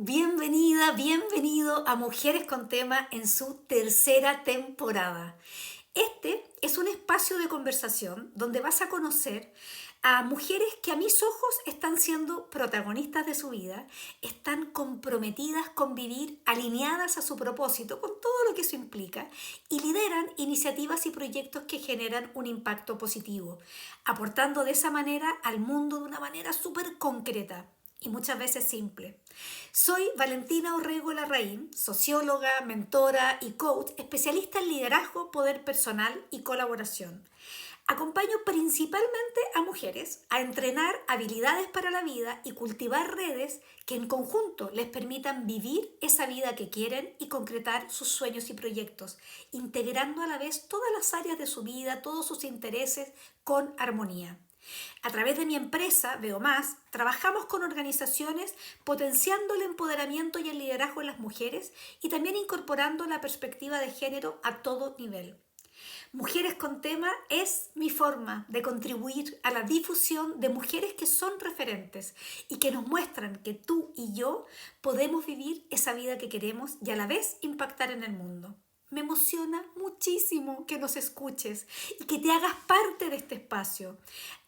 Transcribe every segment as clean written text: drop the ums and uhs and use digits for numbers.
Bienvenida, bienvenido a Mujeres con Tema en su tercera temporada. Este es un espacio de conversación donde vas a conocer a mujeres que a mis ojos están siendo protagonistas de su vida, están comprometidas con vivir alineadas a su propósito, con todo lo que eso implica, y lideran iniciativas y proyectos que generan un impacto positivo, aportando de esa manera al mundo de una manera súper concreta y muchas veces simple. Soy Valentina Orrego Larraín, socióloga, mentora y coach, especialista en liderazgo, poder personal y colaboración. Acompaño principalmente a mujeres a entrenar habilidades para la vida y cultivar redes que en conjunto les permitan vivir esa vida que quieren y concretar sus sueños y proyectos, integrando a la vez todas las áreas de su vida, todos sus intereses con armonía. A través de mi empresa, Veo Más, trabajamos con organizaciones potenciando el empoderamiento y el liderazgo en las mujeres y también incorporando la perspectiva de género a todo nivel. Mujeres con Tema es mi forma de contribuir a la difusión de mujeres que son referentes y que nos muestran que tú y yo podemos vivir esa vida que queremos y a la vez impactar en el mundo. Me emociona muchísimo que nos escuches y que te hagas parte de este espacio,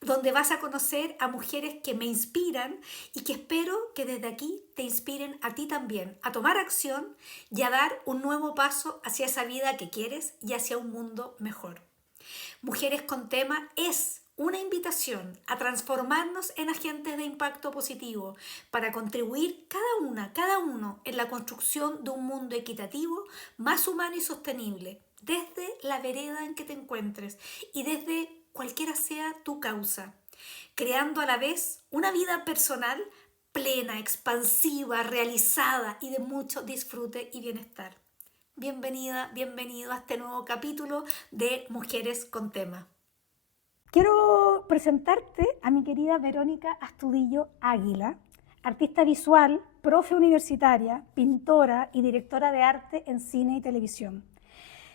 donde vas a conocer a mujeres que me inspiran y que espero que desde aquí te inspiren a ti también, a tomar acción y a dar un nuevo paso hacia esa vida que quieres y hacia un mundo mejor. Mujeres con Tema es una invitación a transformarnos en agentes de impacto positivo para contribuir cada uno en la construcción de un mundo equitativo, más humano y sostenible, desde la vereda en que te encuentres y desde cualquiera sea tu causa, creando a la vez una vida personal plena, expansiva, realizada y de mucho disfrute y bienestar. Bienvenida, bienvenido a este nuevo capítulo de Mujeres con Tema. Quiero presentarte a mi querida Verónica Astudillo Águila, artista visual, profe universitaria, pintora y directora de arte en cine y televisión.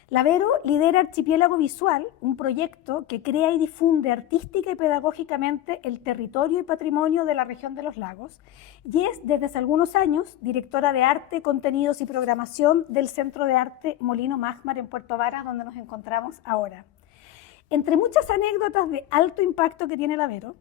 La Vero lidera Archipiélago Visual, un proyecto que crea y difunde artística y pedagógicamente el territorio y patrimonio de la región de los lagos, y es desde hace algunos años directora de arte, contenidos y programación del Centro de Arte Molino Máxmar en Puerto Varas, donde nos encontramos ahora. Entre muchas anécdotas de alto impacto que tiene la Vero,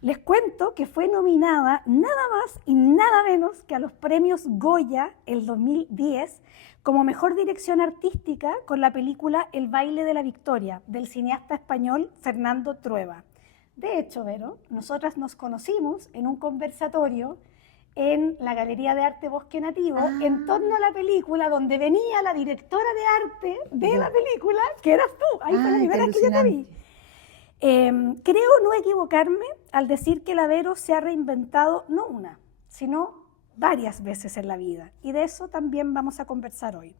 les cuento que fue nominada nada más y nada menos que a los premios Goya el 2010 como mejor dirección artística con la película El baile de la victoria del cineasta español Fernando Trueba. De hecho, Vero, nosotras nos conocimos en un conversatorio en la Galería de Arte Bosque Nativo en torno a la película, donde venía la directora de arte de la película, que eras tú. Ahí fue la primera vez que yo te vi. Creo no equivocarme al decir que la Vero se ha reinventado no una, sino varias veces en la vida, y de eso también vamos a conversar hoy.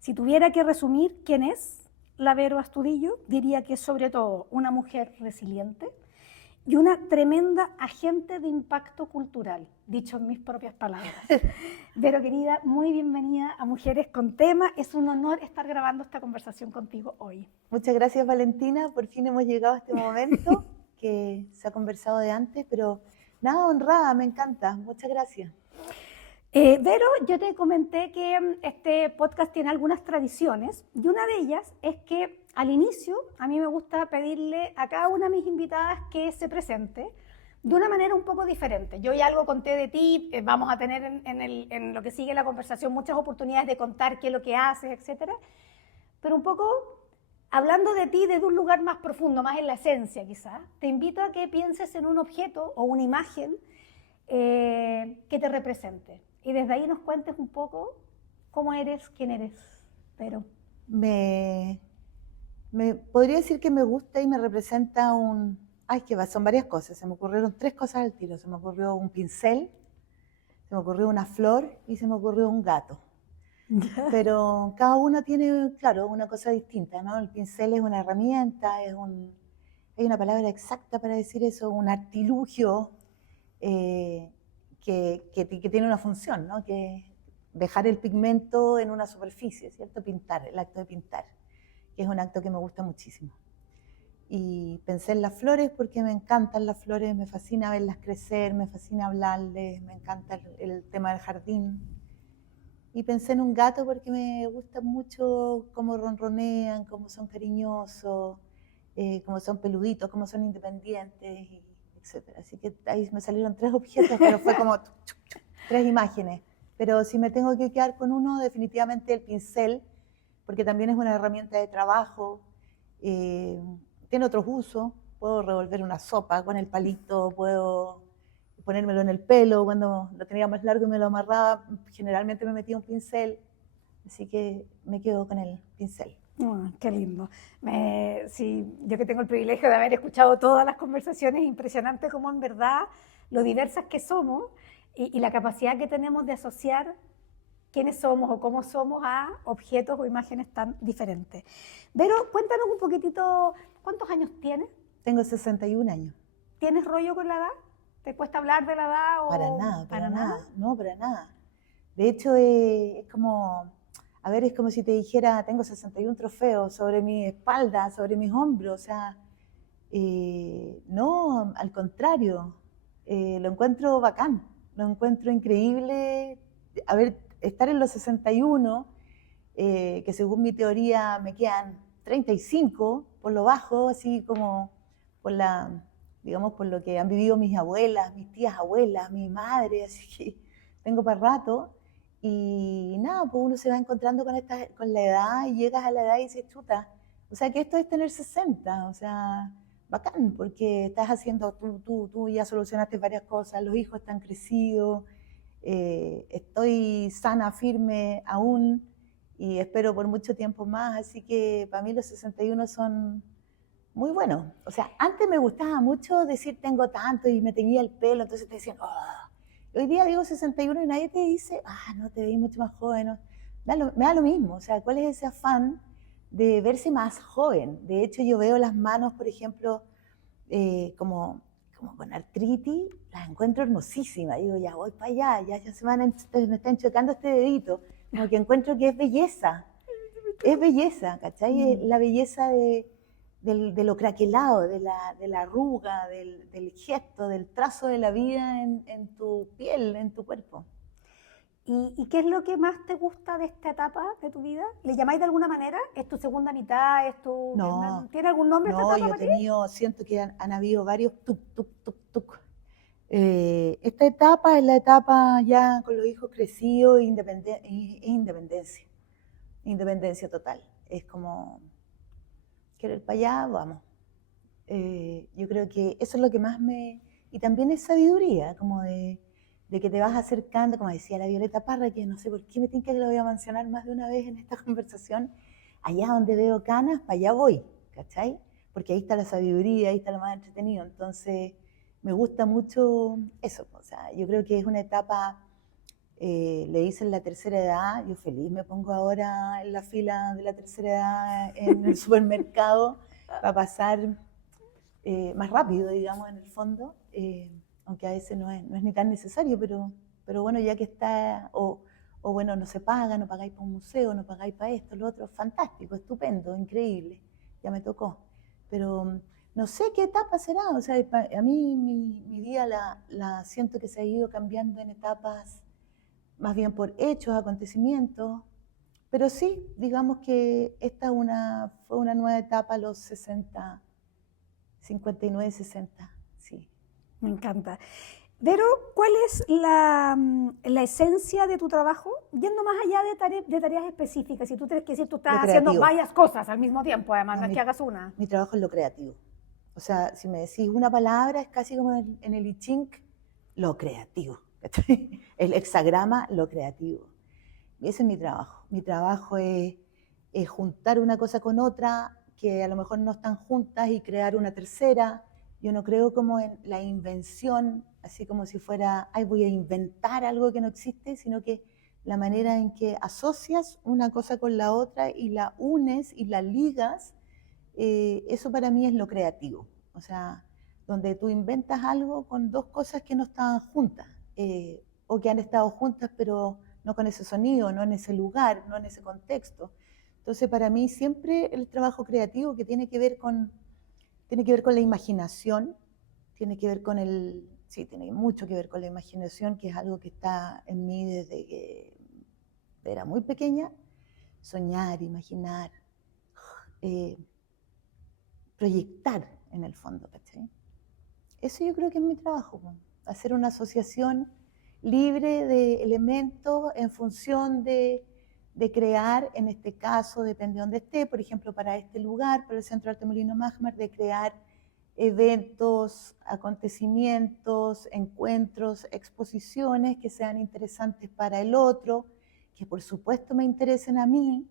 Si tuviera que resumir quién es la Vero Astudillo, diría que es sobre todo una mujer resiliente y una tremenda agente de impacto cultural, dicho en mis propias palabras. Vero, querida, muy bienvenida a Mujeres con Tema. Es un honor estar grabando esta conversación contigo hoy. Muchas gracias, Valentina. Por fin hemos llegado a este momento que se ha conversado de antes, pero nada, honrada, me encanta. Muchas gracias. Vero, yo te comenté que este podcast tiene algunas tradiciones y una de ellas es que al inicio a mí me gusta pedirle a cada una de mis invitadas que se presente de una manera un poco diferente. Yo ya algo conté de ti, vamos a tener en lo que sigue la conversación muchas oportunidades de contar qué es lo que haces, etcétera, pero un poco hablando de ti desde un lugar más profundo, más en la esencia quizás, te invito a que pienses en un objeto o una imagen que te represente. Y desde ahí nos cuentes un poco cómo eres, quién eres, pero... Me podría decir que me gusta y me representa un... Ay, que va, son varias cosas. Se me ocurrieron 3 cosas al tiro. Se me ocurrió un pincel, se me ocurrió una flor y se me ocurrió un gato. Pero cada uno tiene, claro, una cosa distinta, ¿no? El pincel es una herramienta, hay una palabra exacta para decir eso, un artilugio que tiene una función, ¿no? Que es dejar el pigmento en una superficie, ¿cierto? Pintar, el acto de pintar, que es un acto que me gusta muchísimo. y pensé en las flores porque me encantan las flores, me fascina verlas crecer, me fascina hablarles, me encanta el tema del jardín. Y pensé en un gato porque me gusta mucho cómo ronronean, cómo son cariñosos, cómo son peluditos, cómo son independientes, etc. Así que ahí me salieron 3 objetos, pero fue como 3 imágenes. Pero si me tengo que quedar con uno, definitivamente el pincel, porque también es una herramienta de trabajo, tiene otros usos, puedo revolver una sopa con el palito, puedo ponérmelo en el pelo, cuando lo tenía más largo y me lo amarraba, generalmente me metía un pincel, así que me quedo con el pincel. Qué lindo. Sí, yo que tengo el privilegio de haber escuchado todas las conversaciones, impresionante cómo en verdad lo diversas que somos y la capacidad que tenemos de asociar quiénes somos o cómo somos a objetos o imágenes tan diferentes. Vero, cuéntanos un poquitito, ¿cuántos años tienes? Tengo 61 años. ¿Tienes rollo con la edad? ¿Te cuesta hablar de la edad? Para nada, no, para nada. De hecho, es como, a ver, es como si te dijera, tengo 61 trofeos sobre mi espalda, sobre mis hombros, o sea, no, al contrario, lo encuentro bacán, lo encuentro increíble. A ver, estar en los 61, que según mi teoría me quedan 35 por lo bajo, así como por la, digamos, por lo que han vivido mis abuelas, mis tías abuelas, mi madre, así que tengo para rato. Y nada, pues uno se va encontrando con la edad y llegas a la edad y dices, chuta, o sea que esto es tener 60, o sea, bacán, porque estás haciendo, tú ya solucionaste varias cosas, los hijos están crecidos, estoy sana, firme aún y espero por mucho tiempo más, así que para mí los 61 son muy buenos. O sea, antes me gustaba mucho decir tengo tanto y me teñía el pelo, entonces te decían, oh. Hoy día digo 61 y nadie te dice, no, te veis mucho más joven. ¿No? Me da lo mismo, o sea, ¿cuál es ese afán de verse más joven? De hecho, yo veo las manos, por ejemplo, como con artritis, las encuentro hermosísimas. Digo, ya voy para allá, ya me están chocando este dedito. Como que encuentro que es belleza, ¿cachai? La belleza de lo craquelado, de la arruga, del gesto, del trazo de la vida en tu piel, en tu cuerpo. ¿Y qué es lo que más te gusta de esta etapa de tu vida? ¿Le llamáis de alguna manera? ¿Es tu segunda mitad? No, ¿Tiene algún nombre esta etapa para ti? siento que han habido varios tuk. Esta etapa es la etapa ya con los hijos crecidos e independencia. Independencia total. Es como, quiero ir para allá, vamos. Yo creo que eso es lo que más me... Y también es sabiduría, como de que te vas acercando, como decía la Violeta Parra, que no sé por qué me tinca que lo voy a mencionar más de una vez en esta conversación, allá donde veo canas, para allá voy, ¿cachai? Porque ahí está la sabiduría, ahí está lo más entretenido. Entonces, me gusta mucho eso. O sea, yo creo que es una etapa, le dicen la tercera edad, yo feliz me pongo ahora en la fila de la tercera edad en el supermercado para pasar más rápido, digamos, en el fondo, aunque a veces no es ni tan necesario, pero bueno, ya que está, o bueno, no se paga, no pagáis para un museo, no pagáis para esto, lo otro, fantástico, estupendo, increíble, ya me tocó. Pero no sé qué etapa será, o sea, a mí mi vida la siento que se ha ido cambiando en etapas, más bien por hechos, acontecimientos, pero sí, digamos que esta fue una nueva etapa a los 60, 59, 60, sí. Me encanta. Vero, ¿cuál es la esencia de tu trabajo? Yendo más allá de tareas específicas, si tú tienes que decir, tú estás haciendo varias cosas al mismo tiempo, además, no es que hagas una. Mi trabajo es lo creativo. O sea, si me decís una palabra, es casi como en el I Ching, lo creativo. El hexagrama, lo creativo. Y ese es mi trabajo. Mi trabajo es juntar una cosa con otra, que a lo mejor no están juntas, y crear una tercera. Yo no creo como en la invención, así como si fuera, voy a inventar algo que no existe, sino que la manera en que asocias una cosa con la otra y la unes y la ligas, eso para mí es lo creativo. O sea, donde tú inventas algo con dos cosas que no estaban juntas, o que han estado juntas pero no con ese sonido, no en ese lugar, no en ese contexto. Entonces para mí siempre el trabajo creativo que tiene que ver con tiene que ver con la imaginación, tiene que ver con sí, tiene mucho que ver con la imaginación, que es algo que está en mí desde que era muy pequeña. Soñar, imaginar, eh, proyectar en el fondo, ¿cachai? Eso yo creo que es mi trabajo, hacer una asociación libre de elementos en función de crear, en este caso, depende de dónde esté, por ejemplo, para este lugar, para el Centro de Arte Molino Máximo, de crear eventos, acontecimientos, encuentros, exposiciones que sean interesantes para el otro, que por supuesto me interesen a mí,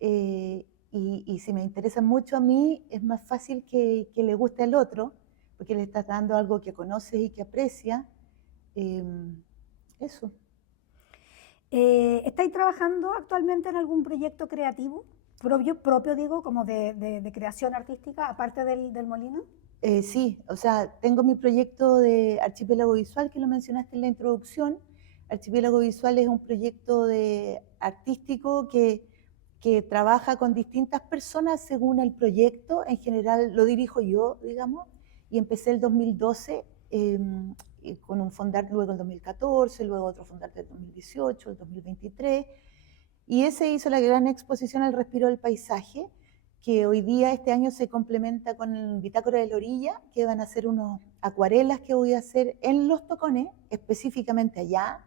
y si me interesan mucho a mí, es más fácil que le guste al otro, porque le estás dando algo que conoces y que aprecia. Eso. ¿Estáis trabajando actualmente en algún proyecto creativo? Propio digo, como de creación artística, aparte del molino. Sí, o sea, tengo mi proyecto de Archipiélago Visual, que lo mencionaste en la introducción. Archipiélago Visual es un proyecto artístico que trabaja con distintas personas según el proyecto. En general lo dirijo yo, digamos, y empecé el 2012 con un fondar, luego el 2014, luego otro fondar del 2018, el 2023, y ese hizo la gran exposición El Respiro del Paisaje, que hoy día, este año, se complementa con el Bitácora de la Orilla, que van a ser unos acuarelas que voy a hacer en Los Tocones, específicamente allá,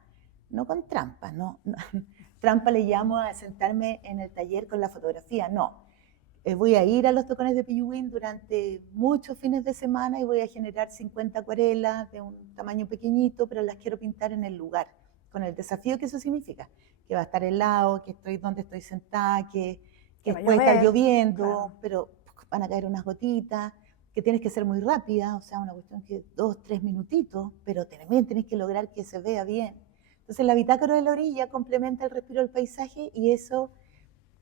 no con trampa, no, trampa le llamo a sentarme en el taller con la fotografía, no. Voy a ir a Los Tocones de Piyuhuín durante muchos fines de semana y voy a generar 50 acuarelas de un tamaño pequeñito, pero las quiero pintar en el lugar, con el desafío que eso significa, que va a estar helado, que estoy donde estoy sentada, que puede estar lloviendo, claro, pero van a caer unas gotitas, que tienes que ser muy rápida, o sea, una cuestión que 2, 3 minutitos, pero también tenés que lograr que se vea bien. Entonces la bitácora de la orilla complementa el respiro del paisaje, y eso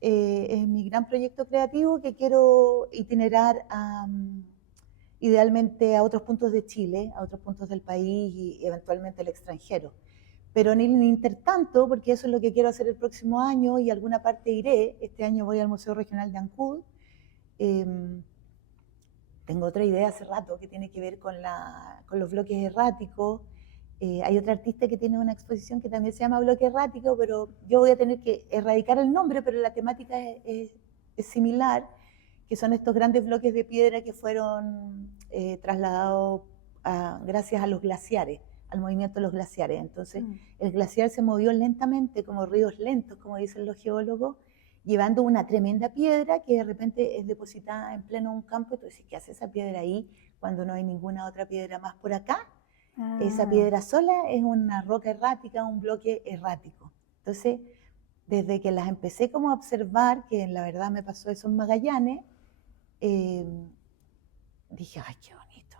es mi gran proyecto creativo, que quiero itinerar idealmente a otros puntos de Chile, a otros puntos del país y eventualmente al extranjero. Pero en el intertanto, porque eso es lo que quiero hacer el próximo año y a alguna parte iré, este año voy al Museo Regional de Ancud, tengo otra idea hace rato que tiene que ver con los bloques erráticos. Hay otra artista que tiene una exposición que también se llama Bloque Errático, pero yo voy a tener que erradicar el nombre, pero la temática es similar, que son estos grandes bloques de piedra que fueron trasladados gracias a los glaciares, al movimiento de los glaciares. Entonces, el glaciar se movió lentamente, como ríos lentos, como dicen los geólogos, llevando una tremenda piedra que de repente es depositada en pleno un campo, y tú dices, ¿qué hace esa piedra ahí cuando no hay ninguna otra piedra más por acá? Esa piedra sola es una roca errática, un bloque errático. Entonces, desde que las empecé como a observar, que la verdad me pasó eso en Magallanes, dije, ay, qué bonito,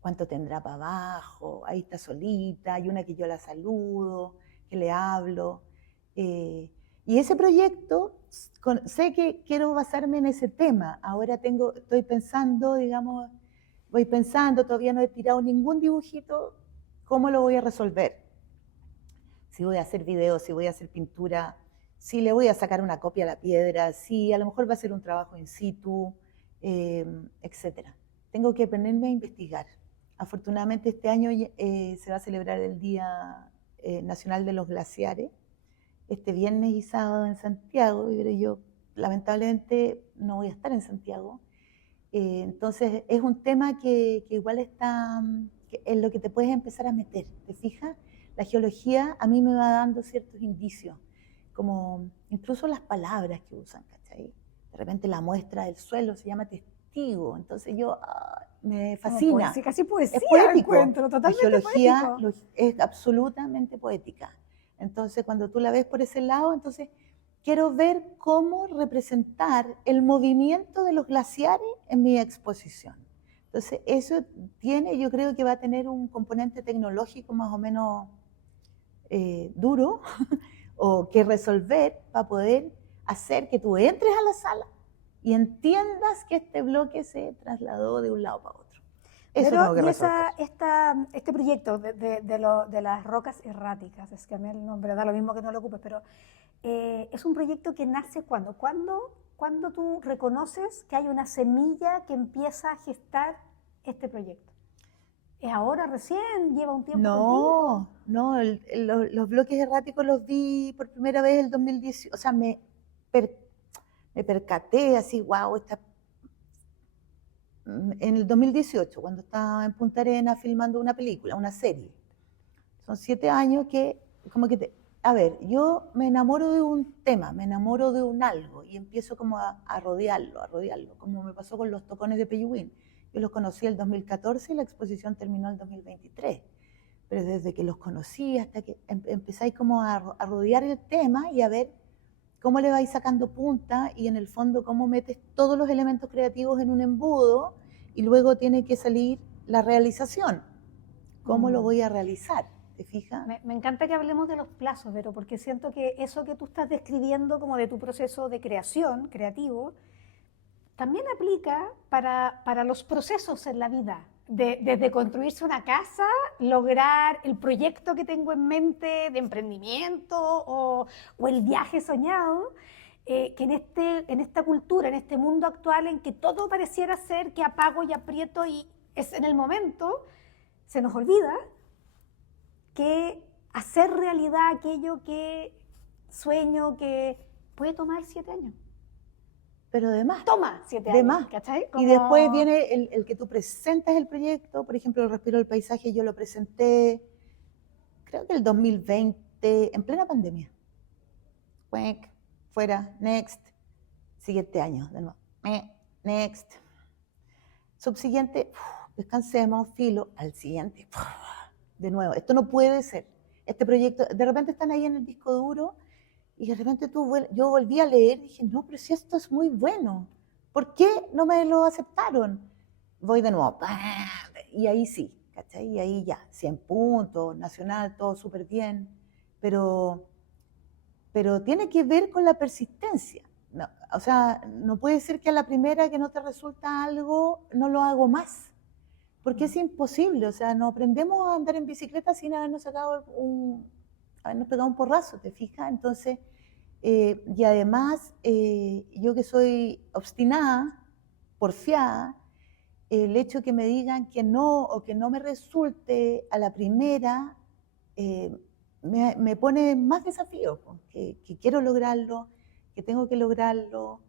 cuánto tendrá para abajo, ahí está solita, hay una que yo la saludo, que le hablo, y ese proyecto, sé que quiero basarme en ese tema. Ahora estoy pensando, digamos, voy pensando, todavía no he tirado ningún dibujito, ¿cómo lo voy a resolver? Si voy a hacer videos, si voy a hacer pintura, si le voy a sacar una copia a la piedra, si a lo mejor va a ser un trabajo in situ, etc. Tengo que ponerme a investigar. Afortunadamente este año se va a celebrar el Día Nacional de los Glaciares, este viernes y sábado en Santiago, pero yo lamentablemente no voy a estar en Santiago. Entonces es un tema que igual está en lo que te puedes empezar a meter, ¿te fijas? La geología a mí me va dando ciertos indicios, como incluso las palabras que usan, ¿cachai? De repente la muestra del suelo se llama testigo, entonces me fascina. Sí, casi poesía, es poético. Encuentro, totalmente la geología poético. Es absolutamente poética. Entonces cuando tú la ves por ese lado, entonces quiero ver cómo representar el movimiento de los glaciares en mi exposición. Entonces eso yo creo que va a tener un componente tecnológico más o menos duro o que resolver para poder hacer que tú entres a la sala y entiendas que este bloque se trasladó de un lado para otro. Eso pero, tengo que resolver. Este proyecto de las rocas erráticas, es que a mí el nombre da lo mismo que no lo ocupes, pero es un proyecto que nace ¿cuándo? ¿Cuándo cuándo tú reconoces que hay una semilla que empieza a gestar este proyecto? ¿Es ahora recién? ¿Lleva un tiempo contigo? No, los bloques erráticos los vi por primera vez en el 2018, o sea, me percaté así, wow, en el 2018, cuando estaba en Punta Arenas filmando una película, una serie. Son 7 años que, como que, a ver, yo me enamoro de un tema, me enamoro de un algo y empiezo como a rodearlo, como me pasó con los tocones de Peyuguín. Yo los conocí en el 2014 y la exposición terminó en el 2023. Pero desde que los conocí hasta que empezáis como a rodear el tema y a ver cómo le vais sacando punta y en el fondo cómo metes todos los elementos creativos en un embudo y luego tiene que salir la realización. ¿Cómo lo voy a realizar? ¿Te fijas? Me encanta que hablemos de los plazos, Vero, porque siento que eso que tú estás describiendo como de tu proceso de creación, creativo, también aplica para los procesos en la vida. Desde construirse una casa, lograr el proyecto que tengo en mente de emprendimiento o el viaje soñado, que en esta cultura, en este mundo actual en que todo pareciera ser que apago y aprieto y es en el momento, se nos olvida que hacer realidad aquello que sueño que puede tomar 7 años. Pero de más. Toma 7 de años, más. ¿cachai? Y después viene el que tú presentas el proyecto, por ejemplo, el Respiro del Paisaje, yo lo presenté, creo que el 2020, en plena pandemia. Cuec, fuera, next, siguiente año, de nuevo, next. Subsiguiente, descansemos, filo, al siguiente, de nuevo. Esto no puede ser. Este proyecto, de repente están ahí en el disco duro y de repente yo volví a leer y dije, no, pero si esto es muy bueno, ¿por qué no me lo aceptaron? Voy de nuevo, y ahí sí, ¿cachai? Y ahí ya, 100 puntos, nacional, todo súper bien, pero tiene que ver con la persistencia. No, o sea, no puede ser que a la primera que no te resulta algo, no lo hago más, porque es imposible, o sea, no aprendemos a andar en bicicleta sin habernos pegado un porrazo, ¿te fijas? Entonces, y además, yo que soy obstinada, porfiada, el hecho que me digan que no o que no me resulte a la primera, me pone más desafío, que quiero lograrlo, que tengo que lograrlo.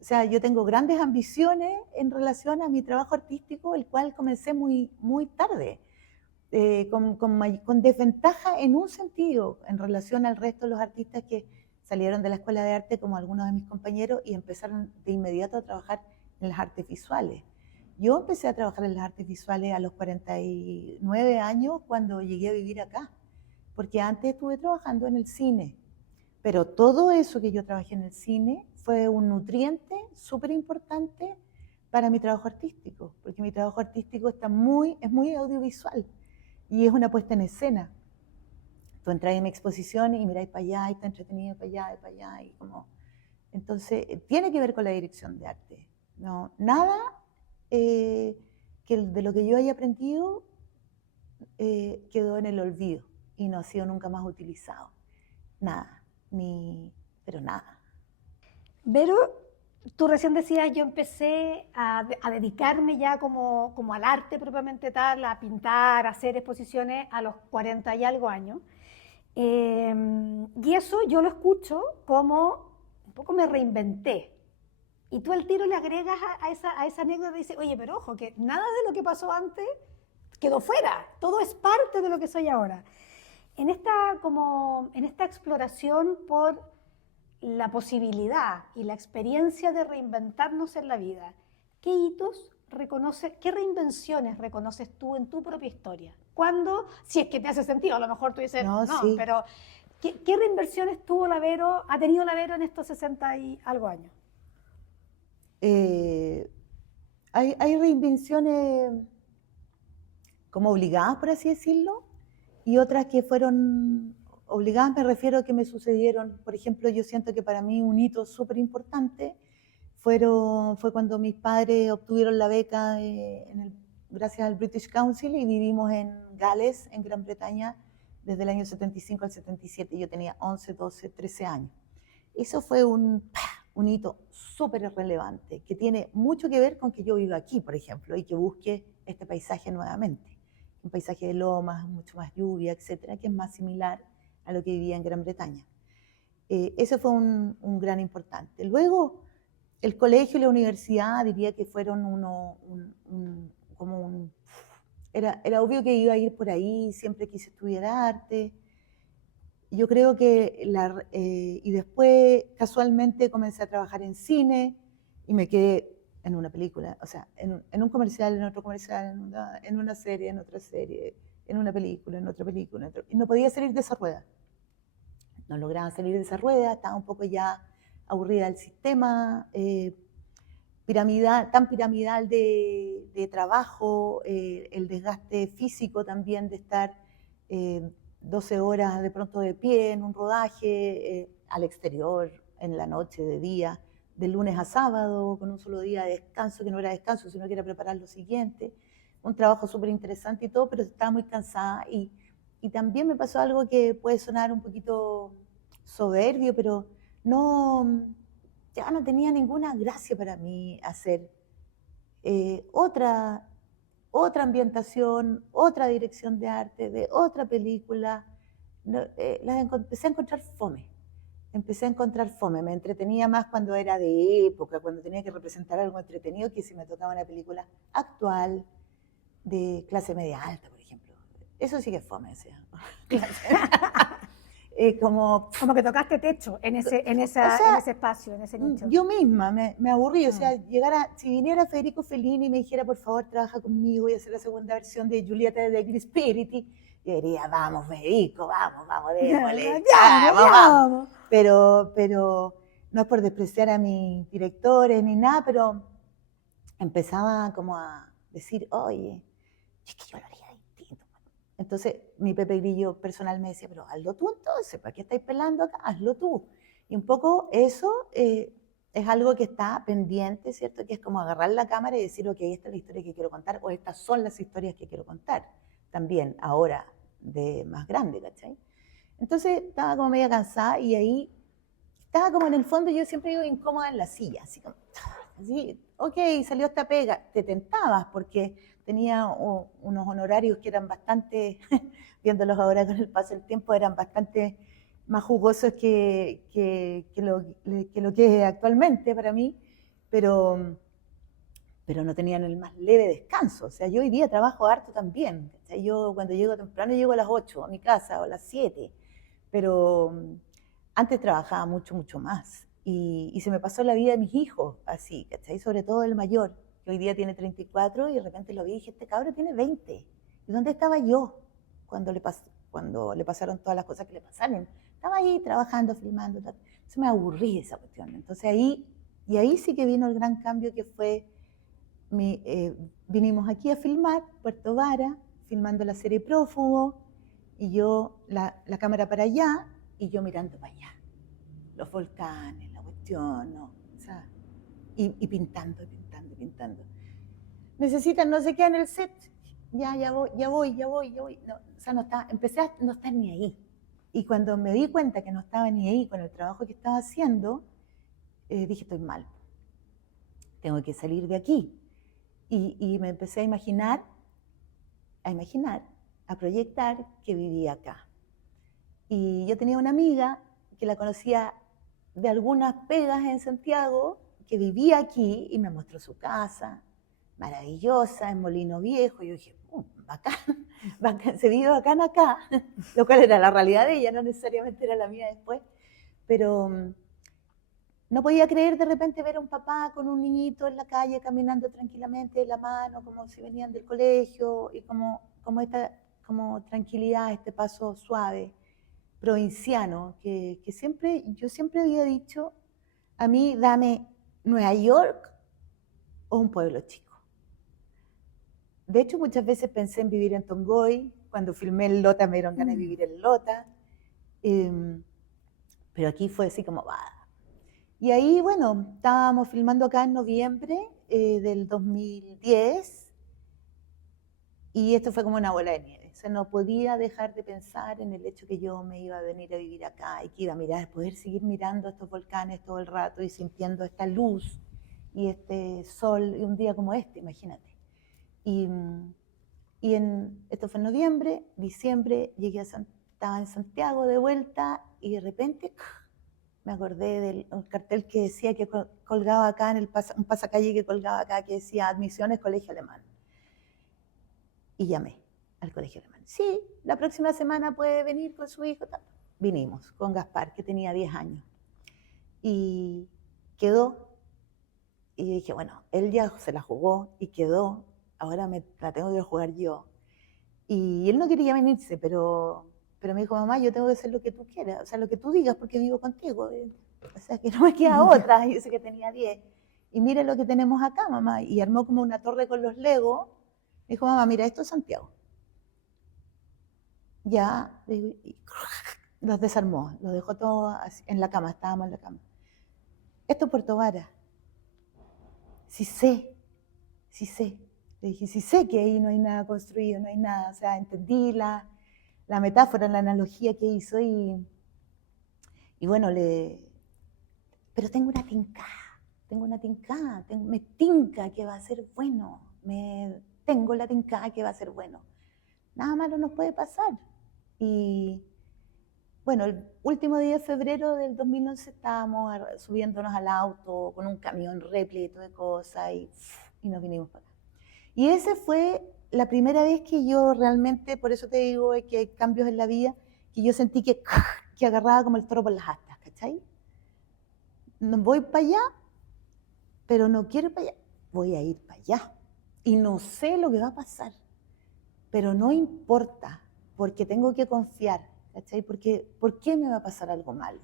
O sea, yo tengo grandes ambiciones en relación a mi trabajo artístico, el cual comencé muy, muy tarde, con desventaja en un sentido en relación al resto de los artistas que salieron de la escuela de arte, como algunos de mis compañeros, y empezaron de inmediato a trabajar en las artes visuales. Yo empecé a trabajar en las artes visuales a los 49 años cuando llegué a vivir acá, porque antes estuve trabajando en el cine, pero todo eso que yo trabajé en el cine fue un nutriente súper importante para mi trabajo artístico, porque mi trabajo artístico es muy audiovisual y es una puesta en escena. Tú entras en mi exposición y miráis para allá y está entretenido para allá y para allá. Y como... Entonces, tiene que ver con la dirección de arte. No, nada que de lo que yo haya aprendido quedó en el olvido y no ha sido nunca más utilizado. Nada, pero nada. Vero, tú recién decías, yo empecé a dedicarme ya como al arte propiamente tal, a pintar, a hacer exposiciones a los 40 y algo años. Y eso yo lo escucho como un poco me reinventé. Y tú al tiro le agregas a esa anécdota y dices, oye, pero ojo, que nada de lo que pasó antes quedó fuera, todo es parte de lo que soy ahora. En esta exploración por la posibilidad y la experiencia de reinventarnos en la vida, ¿qué hitos qué reinvenciones reconoces tú en tu propia historia? ¿Cuándo? Si es que te hace sentido, a lo mejor tú dices, no, sí. Pero ¿qué reinvenciones ha tenido la Vero en estos 60 y algo años? Hay reinvenciones como obligadas, por así decirlo, y otras que fueron obligadas, me refiero a que me sucedieron. Por ejemplo, yo siento que para mí un hito súper importante fue cuando mis padres obtuvieron la beca gracias al British Council y vivimos en Gales, en Gran Bretaña, desde el año 75 al 77. Yo tenía 11, 12, 13 años. Eso fue un hito súper relevante, que tiene mucho que ver con que yo viva aquí, por ejemplo, y que busque este paisaje nuevamente. Un paisaje de lomas, mucho más lluvia, etcétera, que es más similar a lo que vivía en Gran Bretaña. Ese fue un gran importante. Luego, el colegio y la universidad, diría que fueron era obvio que iba a ir por ahí, siempre quise estudiar arte. Yo creo que, y después casualmente comencé a trabajar en cine y me quedé en una película, o sea, en un comercial, en otro comercial, en una serie, en otra serie, en una película, en otra película, y no podía salir de esa rueda. No lograba salir de esa rueda, estaba un poco ya aburrida del sistema, tan piramidal de trabajo, el desgaste físico también de estar 12 horas de pronto de pie en un rodaje, al exterior, en la noche, de día, de lunes a sábado, con un solo día de descanso, que no era descanso, sino que era preparar lo siguiente. Un trabajo súper interesante y todo, pero estaba muy cansada y también me pasó algo que puede sonar un poquito soberbio, pero ya no tenía ninguna gracia para mí hacer otra ambientación, otra dirección de arte, de otra película. Empecé a encontrar fome. Me entretenía más cuando era de época, cuando tenía que representar algo entretenido, que si me tocaba una película actual, de clase media alta, por ejemplo. Eso sí que es fome, o sea. Como que tocaste techo en ese espacio, en ese nicho. Yo misma me aburrí, o sea, si viniera Federico Fellini y me dijera, por favor, trabaja conmigo y hacer la segunda versión de Giulietta de Spiriti, yo diría, vamos, Federico, vamos, démosle, vamos. Pero no es por despreciar a mis directores ni nada, pero empezaba como a decir, oye, es que yo lo haría distinto. Entonces mi Pepe Grillo personal me decía, pero hazlo tú entonces, ¿para qué estáis pelando acá? Hazlo tú. Y un poco eso es algo que está pendiente, ¿cierto? Que es como agarrar la cámara y decir, ok, esta es la historia que quiero contar, o estas son las historias que quiero contar. También ahora de más grande, ¿cachai? Entonces estaba como media cansada y ahí estaba como en el fondo, yo siempre digo, incómoda en la silla, así como, así, ok, salió esta pega, te tentabas porque tenía unos honorarios que eran bastante, viéndolos ahora con el paso del tiempo, eran bastante más jugosos que lo que es actualmente para mí, pero no tenían el más leve descanso. O sea, yo hoy día trabajo harto también. O sea, yo cuando llego temprano llego a las 8 a mi casa o a las 7, pero antes trabajaba mucho, mucho más. Y se me pasó la vida de mis hijos así, ¿cachai? Sobre todo el mayor, que hoy día tiene 34 y de repente lo vi y dije, este cabrón tiene 20. ¿Y dónde estaba yo cuando le pasaron todas las cosas que le pasaron? Estaba ahí trabajando, filmando, tal. Entonces me aburrí de esa cuestión. Entonces ahí sí que vino el gran cambio que fue, vinimos aquí a filmar, Puerto Vara, filmando la serie Prófugo, y yo, la cámara para allá, y yo mirando para allá. Los volcanes, la cuestión, ¿no? O sea, y pintando. Necesitan no sé qué en el set, ya voy. No, o sea, empecé a no estar ni ahí. Y cuando me di cuenta que no estaba ni ahí con el trabajo que estaba haciendo, dije, estoy mal. Tengo que salir de aquí. Y me empecé a imaginar, a proyectar que vivía acá. Y yo tenía una amiga que la conocía de algunas pegas en Santiago, que vivía aquí y me mostró su casa, maravillosa, en Molino Viejo. Y yo dije, bacán, se vive bacán acá, lo cual era la realidad de ella, no necesariamente era la mía después, pero no podía creer de repente ver a un papá con un niñito en la calle caminando tranquilamente de la mano, como si venían del colegio, y como tranquilidad, este paso suave, provinciano, que yo siempre había dicho, a mí dame Nueva York o un pueblo chico. De hecho, muchas veces pensé en vivir en Tongoy. Cuando filmé el Lota me dieron ganas de vivir en Lota. Pero aquí fue así como, bah. Y ahí, bueno, estábamos filmando acá en noviembre del 2010 y esto fue como una bola de nieve. O sea, no podía dejar de pensar en el hecho que yo me iba a venir a vivir acá y que iba a mirar, poder seguir mirando estos volcanes todo el rato y sintiendo esta luz y este sol, y un día como este, imagínate. Y esto fue en noviembre, diciembre, estaba en Santiago de vuelta y de repente me acordé del cartel que decía que colgaba acá, un pasacalle que colgaba acá que decía Admisiones Colegio Alemán. Y llamé al Colegio Alemán. Sí, la próxima semana puede venir con su hijo. Vinimos con Gaspar, que tenía 10 años. Y quedó. Y dije, bueno, él ya se la jugó y quedó. Ahora la tengo que jugar yo. Y él no quería venirse, pero me dijo, mamá, yo tengo que hacer lo que tú quieras, o sea, lo que tú digas porque vivo contigo. O sea, que no me queda otra. Y yo sé que tenía 10. Y mire lo que tenemos acá, mamá. Y armó como una torre con los Legos. Me dijo, mamá, mira, esto es Santiago. Ya, y los desarmó, los dejó todos en la cama, estábamos en la cama. Esto es Puerto Vara. Sí sé. Le dije, sí sé que ahí no hay nada construido, no hay nada. O sea, entendí la metáfora, la analogía que hizo y bueno, pero tengo una tincada, me tinca que va a ser bueno, tengo la tincada que va a ser bueno. Nada malo nos puede pasar. Y bueno, el último día de febrero del 2011 estábamos subiéndonos al auto con un camión repleto de cosas y nos vinimos para acá. Y esa fue la primera vez que yo realmente, por eso te digo que hay cambios en la vida, que yo sentí que agarraba como el toro por las astas, ¿cachai? No voy para allá, pero no quiero para allá, voy a ir para allá. Y no sé lo que va a pasar, pero no importa, porque tengo que confiar, ¿cachai? Porque, ¿por qué me va a pasar algo malo?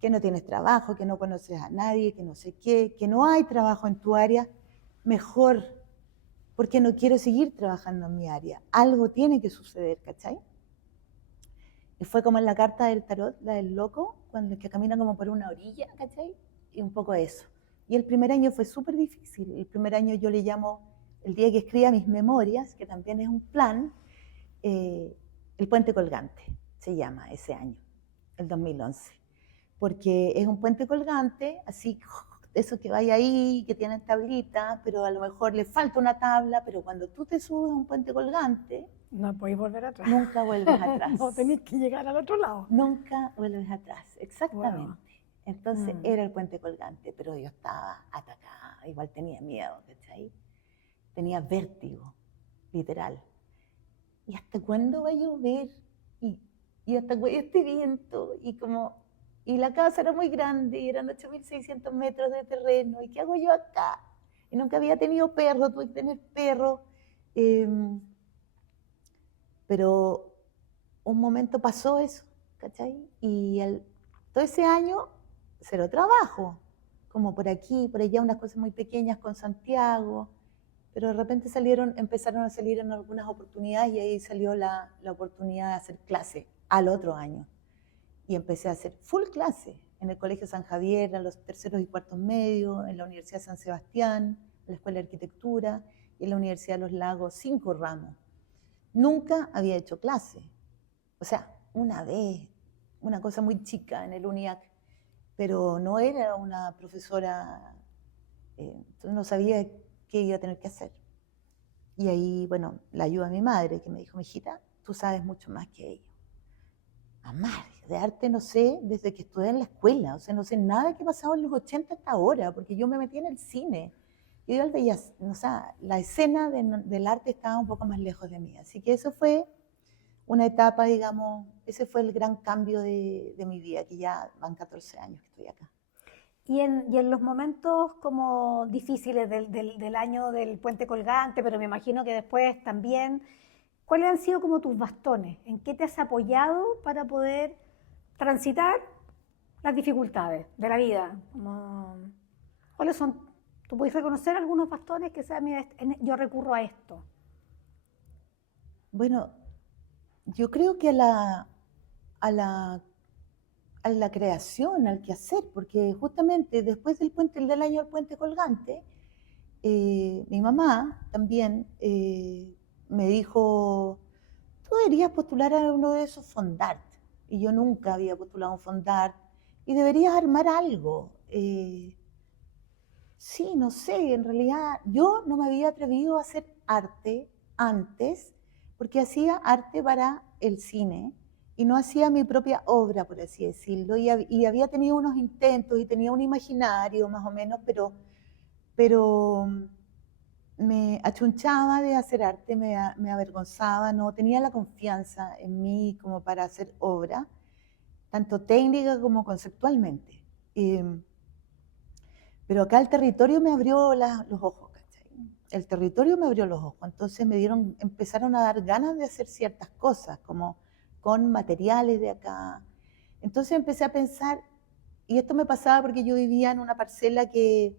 Que no tienes trabajo, que no conoces a nadie, que no sé qué, que no hay trabajo en tu área, mejor, porque no quiero seguir trabajando en mi área. Algo tiene que suceder, ¿cachai? Y fue como en la carta del tarot, la del loco, cuando el que camina como por una orilla, ¿cachai? Y un poco eso. Y el primer año fue súper difícil. El primer año yo le llamo, el día que escriba mis memorias, que también es un plan, el puente colgante, se llama ese año, el 2011. Porque es un puente colgante, así, eso que vaya ahí, que tienen tablita, pero a lo mejor le falta una tabla, pero cuando tú te subes a un puente colgante, no podéis volver atrás. Nunca vuelves atrás. No tenés que llegar al otro lado. Nunca vuelves atrás, exactamente. Wow. Entonces era el puente colgante, pero yo estaba atacada, igual tenía miedo, ¿cachai? Tenía vértigo, literal. ¿Y hasta cuándo va a llover? ¿Y hasta cuándo este viento? Y la casa era muy grande, y eran 8.600 metros de terreno, ¿y qué hago yo acá? Y nunca había tenido perro, tuve que tener perro. Pero un momento pasó eso, ¿cachai? Y todo ese año, cero trabajo, como por aquí, por allá, unas cosas muy pequeñas con Santiago, pero de repente empezaron a salir en algunas oportunidades y ahí salió la oportunidad de hacer clase al otro año. Y empecé a hacer full clase en el Colegio San Javier, en los terceros y cuartos medios, en la Universidad de San Sebastián, en la Escuela de Arquitectura y en la Universidad de Los Lagos, 5 ramos. Nunca había hecho clase, o sea, una vez, una cosa muy chica en el UNIAC, pero no era una profesora, entonces no sabía qué iba a tener que hacer. Y ahí, bueno, la ayuda a mi madre, que me dijo, mijita, tú sabes mucho más que ella. Mamá, de arte no sé desde que estudié en la escuela, o sea, no sé nada que pasaba en los 80 hasta ahora, porque yo me metí en el cine. Yo veía, o sea, la escena del arte estaba un poco más lejos de mí. Así que eso fue una etapa, digamos, ese fue el gran cambio de mi vida, que ya van 14 años que estoy acá. Y en los momentos como difíciles del año del puente colgante, pero me imagino que después también, ¿cuáles han sido como tus bastones? ¿En qué te has apoyado para poder transitar las dificultades de la vida? ¿Cuáles son? ¿Tú puedes reconocer algunos bastones que sean, mira, yo recurro a esto? Bueno, yo creo que a la creación, al quehacer, porque justamente después del año del puente colgante, mi mamá también me dijo, tú deberías postular a uno de esos Fondart. Y yo nunca había postulado a un Fondart. Y deberías armar algo. Sí, no sé, en realidad yo no me había atrevido a hacer arte antes, porque hacía arte para el cine y no hacía mi propia obra, por así decirlo, y había tenido unos intentos y tenía un imaginario más o menos, pero me achunchaba de hacer arte, me avergonzaba, no tenía la confianza en mí como para hacer obra, tanto técnica como conceptualmente. Pero acá el territorio me abrió los ojos, ¿cachai? El territorio me abrió los ojos, entonces empezaron a dar ganas de hacer ciertas cosas, como con materiales de acá. Entonces empecé a pensar, y esto me pasaba porque yo vivía en una parcela que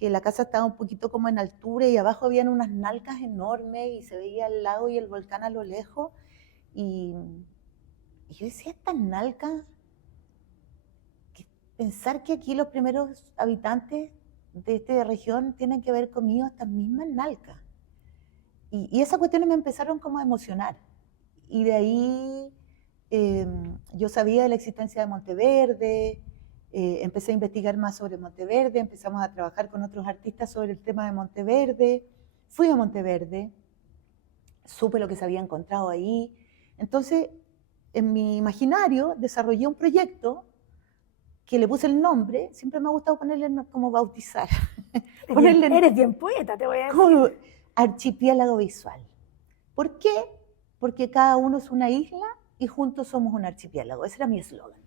la casa estaba un poquito como en altura y abajo habían unas nalcas enormes y se veía el lago y el volcán a lo lejos. Y yo decía, estas nalcas, pensar que aquí los primeros habitantes de esta región tienen que haber comido estas mismas nalcas. Y esas cuestiones me empezaron como a emocionar. Y de ahí yo sabía de la existencia de Monteverde, empecé a investigar más sobre Monteverde, empezamos a trabajar con otros artistas sobre el tema de Monteverde, fui a Monteverde, supe lo que se había encontrado ahí. Entonces, en mi imaginario desarrollé un proyecto que le puse el nombre, siempre me ha gustado ponerle como bautizar. Eres bien poeta, te voy a decir. Como archipiélago visual. ¿Por qué? Porque cada uno es una isla y juntos somos un archipiélago. Ese era mi eslogan.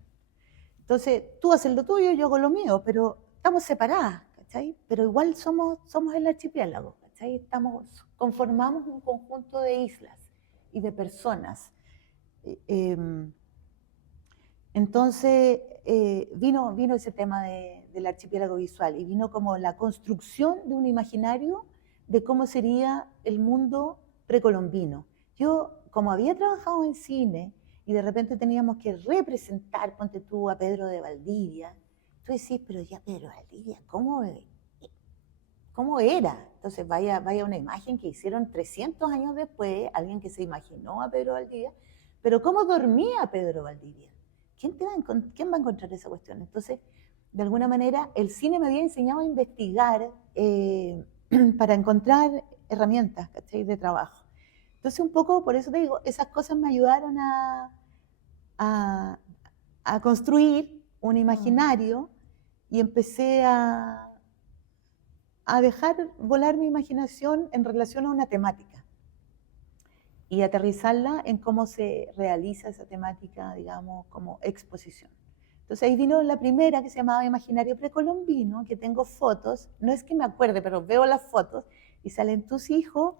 Entonces, tú haces lo tuyo, yo hago lo mío, pero estamos separadas, ¿cachai? Pero igual somos el archipiélago, ¿cachai? Conformamos un conjunto de islas y de personas. Entonces vino ese tema del archipiélago visual y vino como la construcción de un imaginario de cómo sería el mundo precolombino. Yo, como había trabajado en cine y de repente teníamos que representar, ponte tú, a Pedro de Valdivia, tú decís, pero ya Pedro de Valdivia, ¿cómo era? Entonces vaya una imagen que hicieron 300 años después, alguien que se imaginó a Pedro de Valdivia, pero ¿cómo dormía Pedro Valdivia? ¿Quién va a encontrar esa cuestión? Entonces, de alguna manera, el cine me había enseñado a investigar para encontrar herramientas, ¿cachai? De trabajo. Entonces, un poco, por eso te digo, esas cosas me ayudaron a construir un imaginario y empecé a dejar volar mi imaginación en relación a una temática y aterrizarla en cómo se realiza esa temática, digamos, como exposición. Entonces ahí vino la primera que se llamaba Imaginario Precolombino, que tengo fotos, no es que me acuerde, pero veo las fotos y salen tus hijos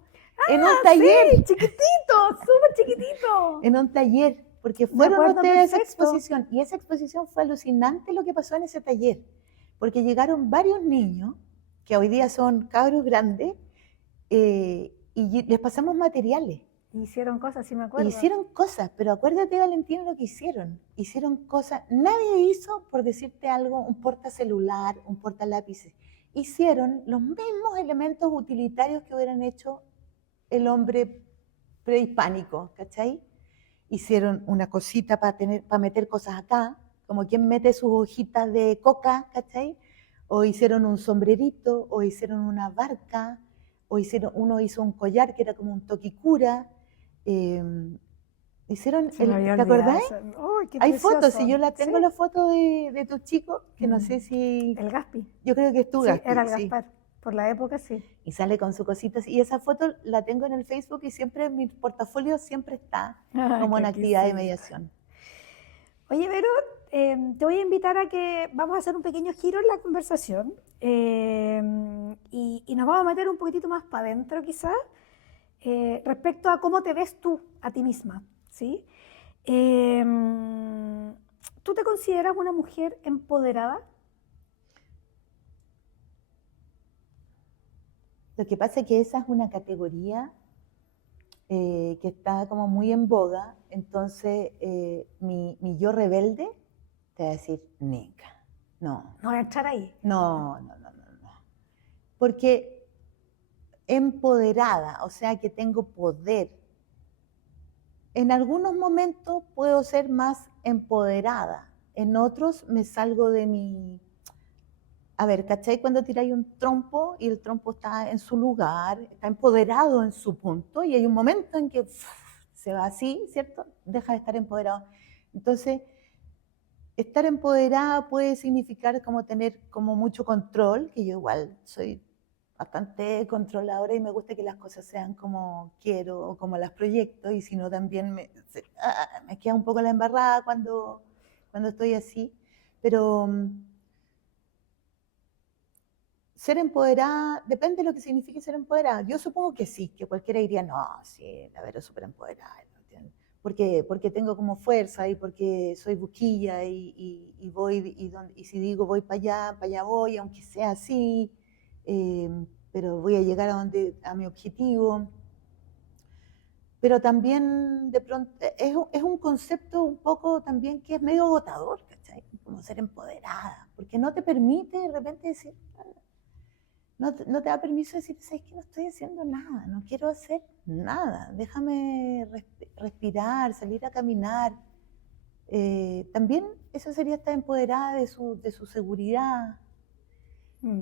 en un taller. Sí, chiquitito, súper chiquitito. En un taller, porque fueron ustedes a esa exposición y esa exposición fue alucinante lo que pasó en ese taller, porque llegaron varios niños, que hoy día son cabros grandes, y les pasamos materiales. Hicieron cosas, sí me acuerdo. Hicieron cosas, pero acuérdate, Valentín, lo que hicieron. Hicieron cosas, nadie hizo, por decirte algo, un portacelular, un portalápices. Hicieron los mismos elementos utilitarios que hubieran hecho el hombre prehispánico, ¿cachai? Hicieron una cosita para meter cosas acá, como quien mete sus hojitas de coca, ¿cachai? O hicieron un sombrerito, o hicieron una barca, uno hizo un collar que era como un toquicura. Hicieron, ¿te acordás? Oh, hay fotos, y yo tengo la foto de tus chicos, que no sé si... El Gaspi. Yo creo que es tu Gaspi. Era el Gaspar, por la época sí. Y sale con sus cositas, y esa foto la tengo en el Facebook y siempre en mi portafolio siempre está como una actividad de mediación. Oye, Vero, te voy a invitar a que vamos a hacer un pequeño giro en la conversación y nos vamos a meter un poquitito más para adentro quizás respecto a cómo te ves tú a ti misma, ¿sí? ¿Tú te consideras una mujer empoderada? Lo que pasa es que esa es una categoría que está como muy en boga, entonces mi yo rebelde te va a decir, nunca, no. No voy a entrar ahí. No. Porque empoderada, o sea que tengo poder, En algunos momentos puedo ser más empoderada, en otros me salgo de mi... A ver, ¿cachai? Cuando tiráis un trompo y el trompo está en su lugar, está empoderado en su punto, y hay un momento en que se va así, ¿cierto? Deja de estar empoderado. Entonces, estar empoderada puede significar como tener como mucho control, que yo igual soy bastante controladora y me gusta que las cosas sean como quiero o como las proyecto, y si no también me queda un poco la embarrada cuando estoy así. Pero ser empoderada, depende de lo que signifique ser empoderada. Yo supongo que sí, que cualquiera diría, no, sí, la Vero es súper empoderada, ¿no? Porque tengo como fuerza y porque soy buquilla y voy, y si digo voy para allá voy, aunque sea así, eh, pero voy a llegar a mi objetivo. Pero también de pronto es un concepto un poco también que es medio agotador, ¿cachai? Como ser empoderada, porque no te permite de repente decir, no te da permiso de decir, ¿sabes qué? No estoy haciendo nada, no quiero hacer nada, déjame respirar, salir a caminar. También eso sería estar empoderada de su seguridad.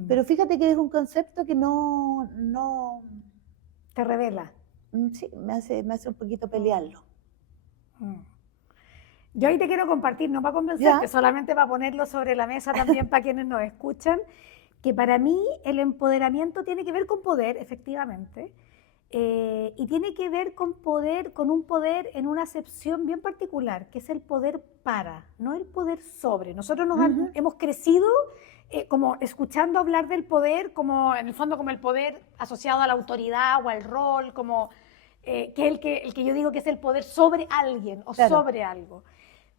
Pero fíjate que es un concepto que no Te revela. sí, me hace un poquito pelearlo. Yo ahí te quiero compartir, no para convencerte, ¿Ya? solamente para ponerlo sobre la mesa también para quienes nos escuchan, que para mí el empoderamiento tiene que ver con poder, efectivamente, y tiene que ver con un poder en una acepción bien particular, que es el poder para, no el poder sobre. Nosotros hemos crecido como escuchando hablar del poder, como en el fondo como el poder asociado a la autoridad o al rol, como que es el que yo digo que es el poder sobre alguien o Claro. sobre algo.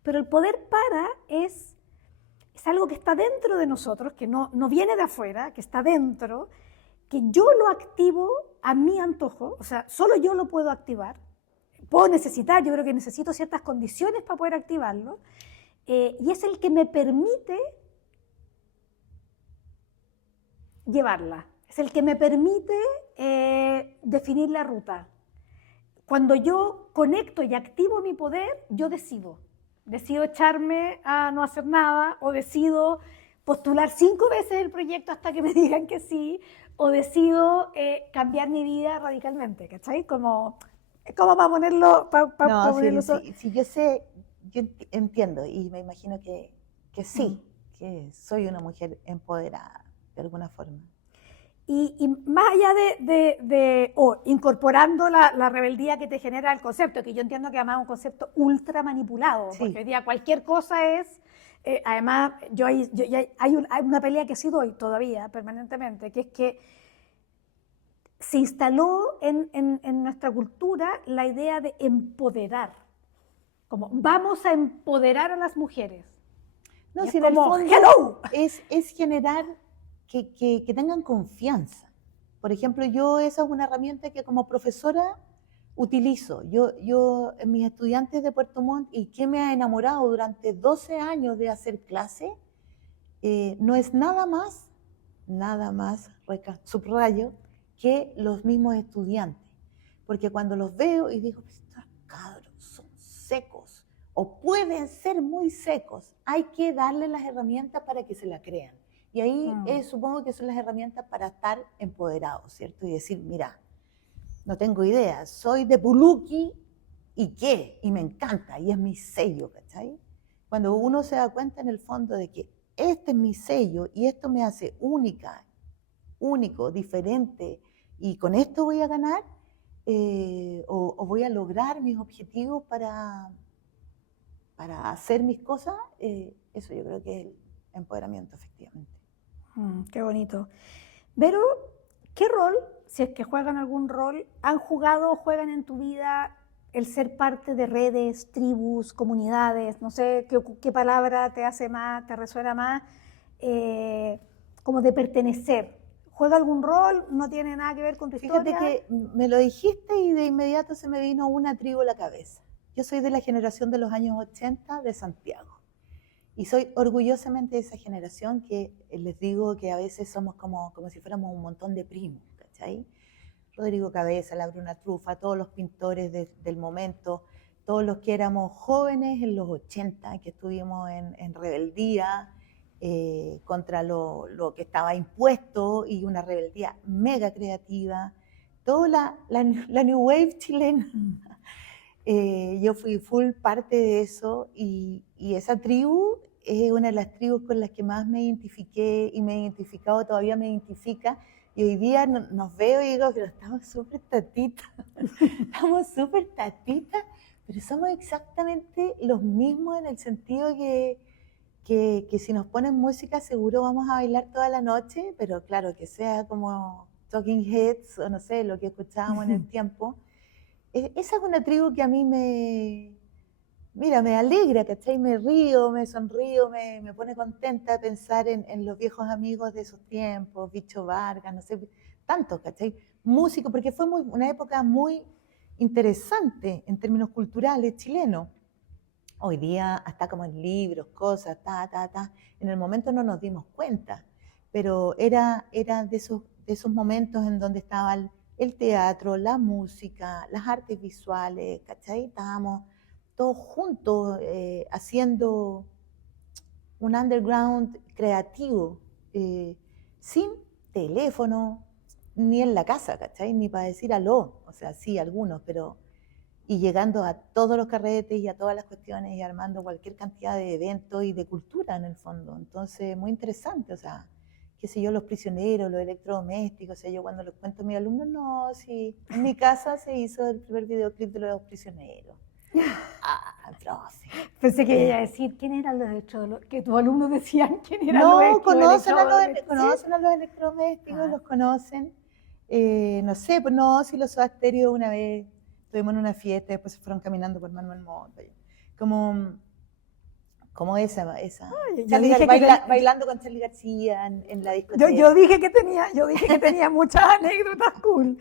Pero el poder para es algo que está dentro de nosotros, que no viene de afuera, que está dentro, que yo lo activo a mi antojo, o sea, solo yo lo puedo activar. Puedo necesitar, yo creo que necesito ciertas condiciones para poder activarlo, y es el que me permite llevarla, es el que me permite definir la ruta. Cuando yo conecto y activo mi poder, yo decido. Decido echarme a no hacer nada, o decido postular 5 veces el proyecto hasta que me digan que sí, o decido cambiar mi vida radicalmente, ¿cachai? Como para ponerlo, No, ponerlo sí, yo sé, yo entiendo y me imagino que sí, que soy una mujer empoderada de alguna forma. Y más allá incorporando la rebeldía que te genera el concepto, que yo entiendo que además es un concepto ultra manipulado, porque Sí. hoy día cualquier cosa es, además hay una pelea que sí doy todavía permanentemente, que es que se instaló en nuestra cultura la idea de empoderar, como vamos a empoderar a las mujeres. No, Y es si en el como, fondo hello. es generar que tengan confianza. Por ejemplo, esa es una herramienta que como profesora utilizo. Yo en mis estudiantes de Puerto Montt, y que me ha enamorado durante 12 años de hacer clase, no es nada más, subrayo, que los mismos estudiantes. Porque cuando los veo y digo, estos cabros son secos, o pueden ser muy secos, hay que darle las herramientas para que se la crean. Y ahí supongo que son las herramientas para estar empoderados, ¿cierto? Y decir, mira, no tengo idea, soy de Puluki, ¿y qué? Y me encanta, y es mi sello, ¿cachai? Cuando uno se da cuenta en el fondo de que este es mi sello y esto me hace única, único, diferente, y con esto voy a ganar, o voy a lograr mis objetivos para hacer mis cosas, eso yo creo que es el empoderamiento, efectivamente. Qué bonito. Pero, ¿qué rol, si es que juegan algún rol, han jugado o juegan en tu vida el ser parte de redes, tribus, comunidades? No sé qué palabra te hace más, te resuena más, como de pertenecer. ¿Juega algún rol? ¿No tiene nada que ver con tu Fíjate historia? que me lo dijiste y de inmediato se me vino una tribu a la cabeza. Yo soy de la generación de los años 80 de Santiago. Y soy orgullosamente de esa generación que les digo que a veces somos como si fuéramos un montón de primos, ¿cachai? Rodrigo Cabeza, la Bruna Trufa, todos los pintores del momento, todos los que éramos jóvenes en los 80, que estuvimos en rebeldía contra lo que estaba impuesto y una rebeldía mega creativa, toda la New Wave chilena. Yo fui full parte de eso y esa tribu es una de las tribus con las que más me identifiqué y me he identificado, todavía me identifica. Y hoy día nos veo y digo, pero estamos súper tatitas, estamos súper tatitas, pero somos exactamente los mismos en el sentido que si nos ponen música seguro vamos a bailar toda la noche, pero claro, que sea como Talking Heads o no sé, lo que escuchábamos en el tiempo. Esa es una tribu que a mí me alegra, ¿cachai? Me río, me sonrío, me pone contenta pensar en los viejos amigos de esos tiempos, Bicho Vargas, no sé, tantos, ¿cachai? Músicos, porque fue una época muy interesante en términos culturales chilenos. Hoy día hasta como en libros, cosas, en el momento no nos dimos cuenta, pero era de esos momentos en donde estaba el teatro, la música, las artes visuales, ¿cachai? Estábamos todos juntos haciendo un underground creativo, sin teléfono, ni en la casa, ¿cachai? Ni para decir aló, o sea, sí, algunos, pero y llegando a todos los carretes y a todas las cuestiones y armando cualquier cantidad de eventos y de cultura en el fondo. Entonces, muy interesante, o sea, qué sé yo, los prisioneros, los electrodomésticos, o sea, yo cuando les cuento a mis alumnos, no, sí, en mi casa se hizo el primer videoclip de los prisioneros. Ah, profe. Pensé que iba a decir quién eran los electrodomésticos, que tus alumnos decían quién eran No, los conocen electrodomésticos. a los electrodomésticos, los conocen. No sé, pues no, si los Soda Stereo una vez estuvimos en una fiesta, después se fueron caminando por Manuel Montt. Como esa bailando con Charly García en la discoteca. Yo dije que tenía muchas anécdotas cool.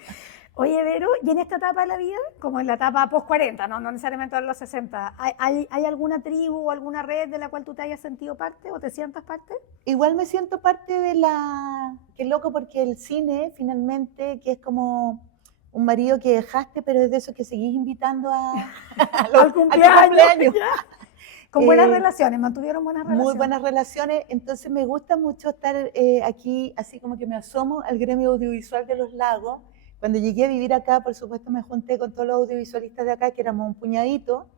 Oye, Vero, y en esta etapa de la vida, como en la etapa post-40, no necesariamente en los 60, ¿hay alguna tribu o alguna red de la cual tú te hayas sentido parte o te sientas parte? Igual me siento parte de qué loco, porque el cine finalmente, que es como un marido que dejaste, pero es de esos que seguís invitando al cumpleaños. Con buenas relaciones, mantuvieron buenas relaciones. Muy buenas relaciones, entonces me gusta mucho estar aquí, así como que me asomo al gremio audiovisual de Los Lagos. Cuando llegué a vivir acá, por supuesto, me junté con todos los audiovisualistas de acá, que éramos un puñadito.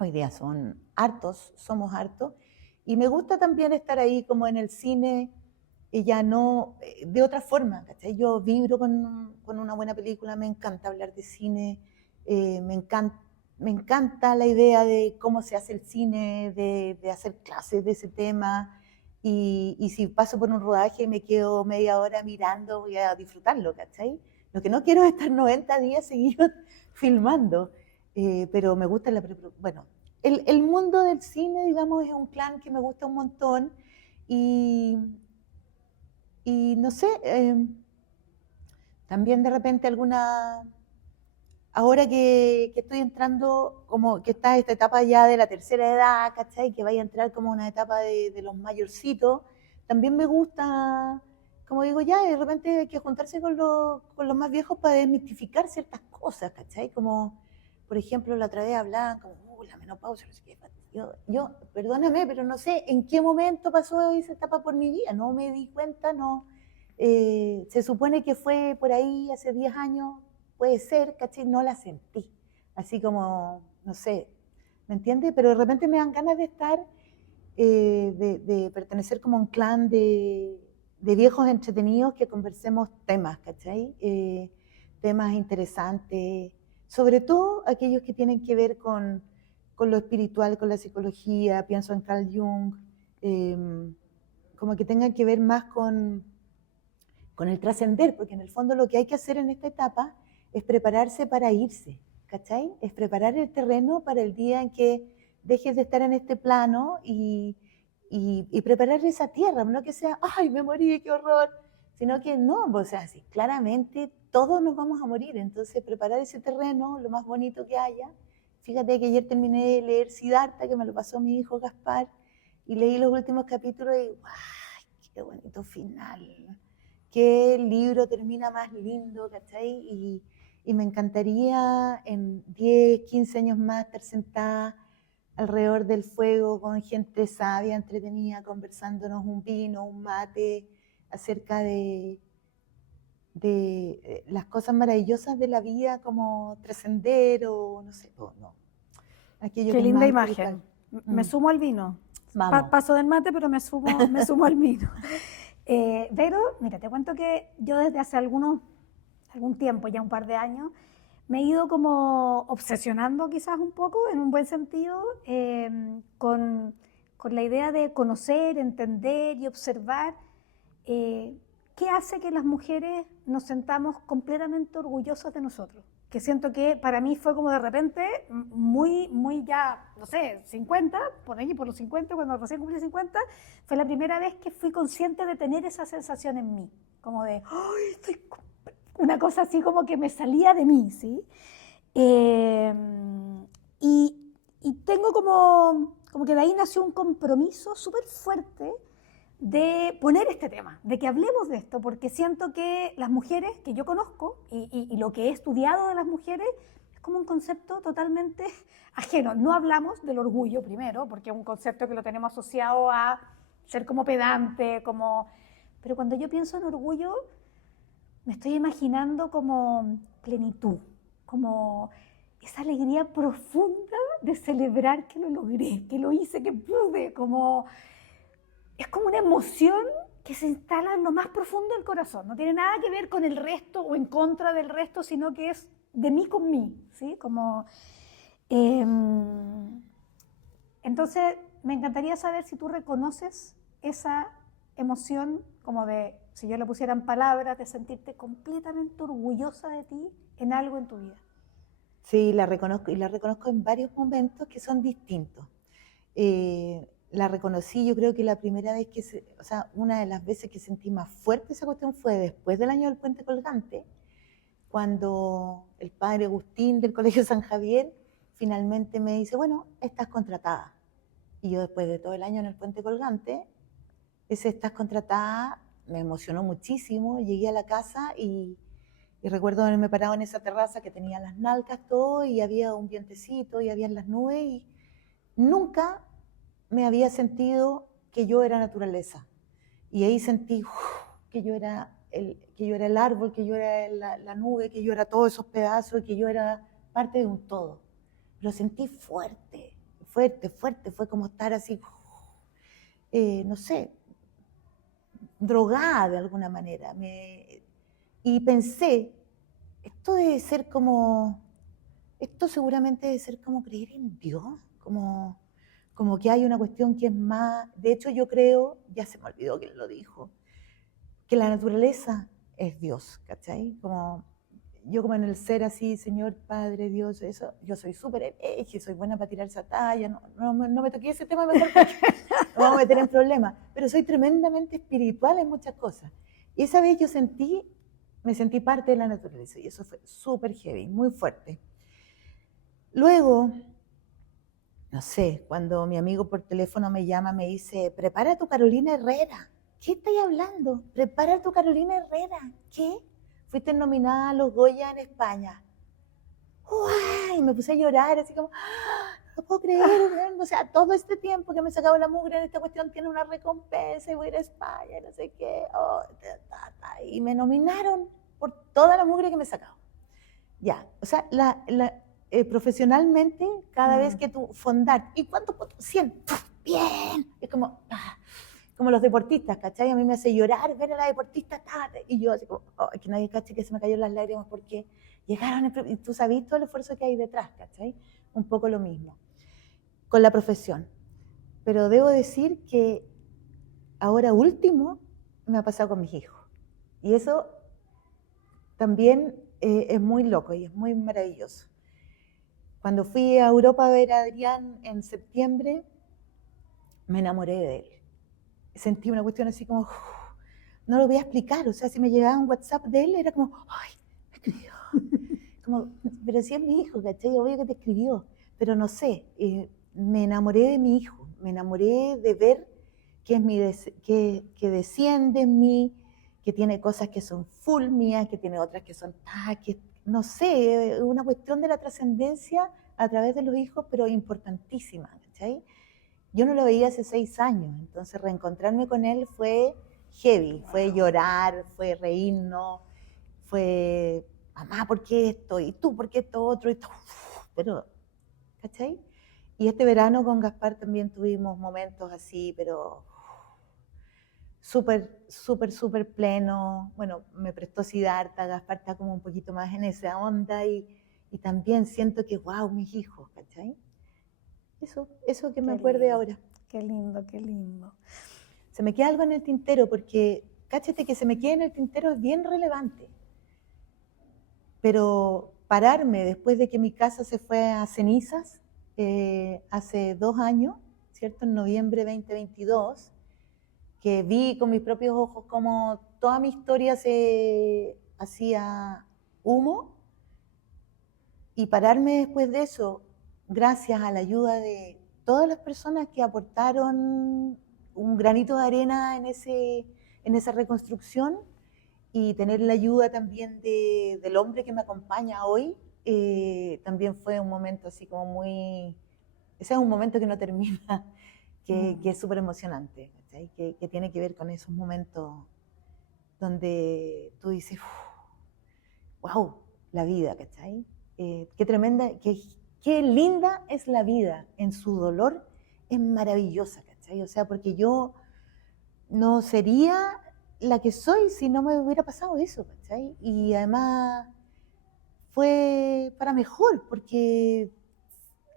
Hoy día somos hartos. Y me gusta también estar ahí como en el cine, y ya no, de otra forma, ¿cachai? Yo vibro con una buena película, me encanta hablar de cine, me encanta la idea de cómo se hace el cine, de hacer clases de ese tema. Y si paso por un rodaje y me quedo media hora mirando, voy a disfrutarlo, ¿cachai? Lo que no quiero es estar 90 días seguidos filmando, pero me gusta bueno, el mundo del cine, digamos, es un clan que me gusta un montón y no sé, también de repente ahora que estoy entrando, como que está esta etapa ya de la tercera edad, ¿cachai? Que vaya a entrar como una etapa de los mayorcitos, también me gusta, como digo, ya de repente hay que juntarse con los más viejos para desmitificar ciertas cosas, ¿cachai? Como, por ejemplo, la otra vez hablaban como, la menopausia, no sé qué. Yo, perdóname, pero no sé en qué momento pasó esa etapa por mi vida, no me di cuenta, no. Se supone que fue por ahí hace 10 años, puede ser, ¿cachai? No la sentí, así como, no sé, ¿me entiendes? Pero de repente me dan ganas de estar, de pertenecer como a un clan de viejos entretenidos que conversemos temas, ¿cachai? Temas interesantes, sobre todo aquellos que tienen que ver con lo espiritual, con la psicología, pienso en Carl Jung, como que tengan que ver más con el trascender, porque en el fondo lo que hay que hacer en esta etapa es prepararse para irse, ¿cachai? Es preparar el terreno para el día en que dejes de estar en este plano y preparar esa tierra, no que sea, ¡ay, me morí, qué horror! Sino que no, o sea, sí, claramente todos nos vamos a morir, entonces preparar ese terreno, lo más bonito que haya. Fíjate que ayer terminé de leer Siddhartha, que me lo pasó mi hijo Gaspar, y leí los últimos capítulos y ¡guay, qué bonito final! Qué libro termina más lindo, ¿cachai? y me encantaría en 10, 15 años más estar sentada alrededor del fuego con gente sabia, entretenida, conversándonos un vino, un mate, acerca de las cosas maravillosas de la vida, como trascender o no sé, no. Aquello Qué que es linda más imagen. espiritual. Me sumo al vino. Vamos. Paso del mate, pero me sumo al vino. Vero, mira, te cuento que yo desde hace algún tiempo, ya un par de años, me he ido como obsesionando quizás un poco, en un buen sentido, con la idea de conocer, entender y observar qué hace que las mujeres nos sentamos completamente orgullosas de nosotros. Que siento que para mí fue como de repente, muy ya, no sé, 50, por allí por los 50, cuando recién cumplí 50, fue la primera vez que fui consciente de tener esa sensación en mí, como de, ¡ay, estoy una cosa así como que me salía de mí, ¿sí? Eh, y tengo como que de ahí nació un compromiso súper fuerte de poner este tema, de que hablemos de esto, porque siento que las mujeres que yo conozco y lo que he estudiado de las mujeres es como un concepto totalmente ajeno. No hablamos del orgullo primero, porque es un concepto que lo tenemos asociado a ser como pedante, pero cuando yo pienso en orgullo, me estoy imaginando como plenitud, como esa alegría profunda de celebrar que lo logré, que lo hice, que pude, es como una emoción que se instala en lo más profundo del corazón. No tiene nada que ver con el resto o en contra del resto, sino que es de mí con mí, ¿sí? Eh, entonces, me encantaría saber si tú reconoces esa emoción, como de, si yo le pusiera en palabras, de sentirte completamente orgullosa de ti en algo en tu vida. Sí, la reconozco, y la reconozco en varios momentos que son distintos. La reconocí, yo creo que la primera vez o sea, una de las veces que sentí más fuerte esa cuestión fue después del año del Puente Colgante, cuando el padre Agustín del Colegio San Javier finalmente me dice, bueno, estás contratada. Y yo después de todo el año en el Puente Colgante, ese estás contratada me emocionó muchísimo. Llegué a la casa y recuerdo haberme parado en esa terraza que tenía las nalgas todo y había un vientecito y había las nubes y nunca me había sentido que yo era naturaleza. Y ahí sentí que yo era el árbol, que yo era la nube, que yo era todos esos pedazos, que yo era parte de un todo. Lo sentí fuerte, fuerte, fuerte. Fue como estar así, no sé, drogada de alguna manera. Y pensé, esto seguramente debe ser como creer en Dios, como que hay una cuestión que es más, de hecho yo creo, ya se me olvidó quién lo dijo, que la naturaleza es Dios, ¿cachai? Yo como en el ser así, Señor, Padre, Dios, eso, yo soy súper hereje, soy buena para tirar esa talla, no me toqué ese tema mejor porque no vamos a meter en problemas, pero soy tremendamente espiritual en muchas cosas. Y esa vez me sentí parte de la naturaleza y eso fue súper heavy, muy fuerte. Luego, no sé, cuando mi amigo por teléfono me llama, me dice, prepara tu Carolina Herrera. ¿Qué estáis hablando? Prepara tu Carolina Herrera. ¿Qué? Fuiste nominada a los Goya en España. ¡Uy! Me puse a llorar, así como, no puedo creer, o sea, todo este tiempo que me sacaba la mugre en esta cuestión tiene una recompensa y voy a ir a España, no sé qué, y me nominaron por toda la mugre que me sacaba. Ya, o sea, profesionalmente, cada vez que tú fondar, ¿y cuántos puntos? 100, bien, es como los deportistas, ¿cachai? A mí me hace llorar ver a la deportista, y yo así como, que nadie cache que se me cayó las lágrimas porque llegaron, y tú sabes todo el esfuerzo que hay detrás, ¿cachai? Un poco lo mismo, con la profesión. Pero debo decir que ahora último me ha pasado con mis hijos. Y eso también es muy loco y es muy maravilloso. Cuando fui a Europa a ver a Adrián en septiembre, me enamoré de él. Sentí una cuestión así como, no lo voy a explicar, o sea, si me llegaba un WhatsApp de él, era como, ay, me escribió. Como, pero si es mi hijo, ¿cachai? Obvio que te escribió, pero no sé, me enamoré de mi hijo, me enamoré de ver que desciende en mí, que tiene cosas que son full mías, que tiene otras que son, no sé, una cuestión de la trascendencia a través de los hijos, pero importantísima, ¿cachai? Yo no lo veía hace 6 años, entonces reencontrarme con él fue heavy, fue llorar, fue reírnos, fue, mamá, ¿por qué esto? Y tú, ¿por qué esto otro? Y todo, pero, ¿cachai? Y este verano con Gaspar también tuvimos momentos así, pero súper, súper, súper pleno. Bueno, me prestó Siddhartha, Gaspar está como un poquito más en esa onda y también siento que, wow, mis hijos, ¿cachai? Eso que me acuerde ahora. Qué lindo, qué lindo. Se me queda algo en el tintero porque, cáchate que se me quede en el tintero es bien relevante. Pero pararme después de que mi casa se fue a cenizas hace 2 años, ¿cierto? En noviembre 2022, que vi con mis propios ojos cómo toda mi historia se hacía humo, y pararme después de eso, gracias a la ayuda de todas las personas que aportaron un granito de arena en esa reconstrucción, y tener la ayuda también del hombre que me acompaña hoy, también fue un momento así como muy... Ese es un momento que no termina, que es súper emocionante, ¿cachai? Que tiene que ver con esos momentos donde tú dices, wow, la vida, ¿cachai? Qué tremenda, qué linda es la vida en su dolor, es maravillosa, ¿cachai? O sea, porque yo no sería la que soy si no me hubiera pasado eso, ¿cachai? Y además fue para mejor, porque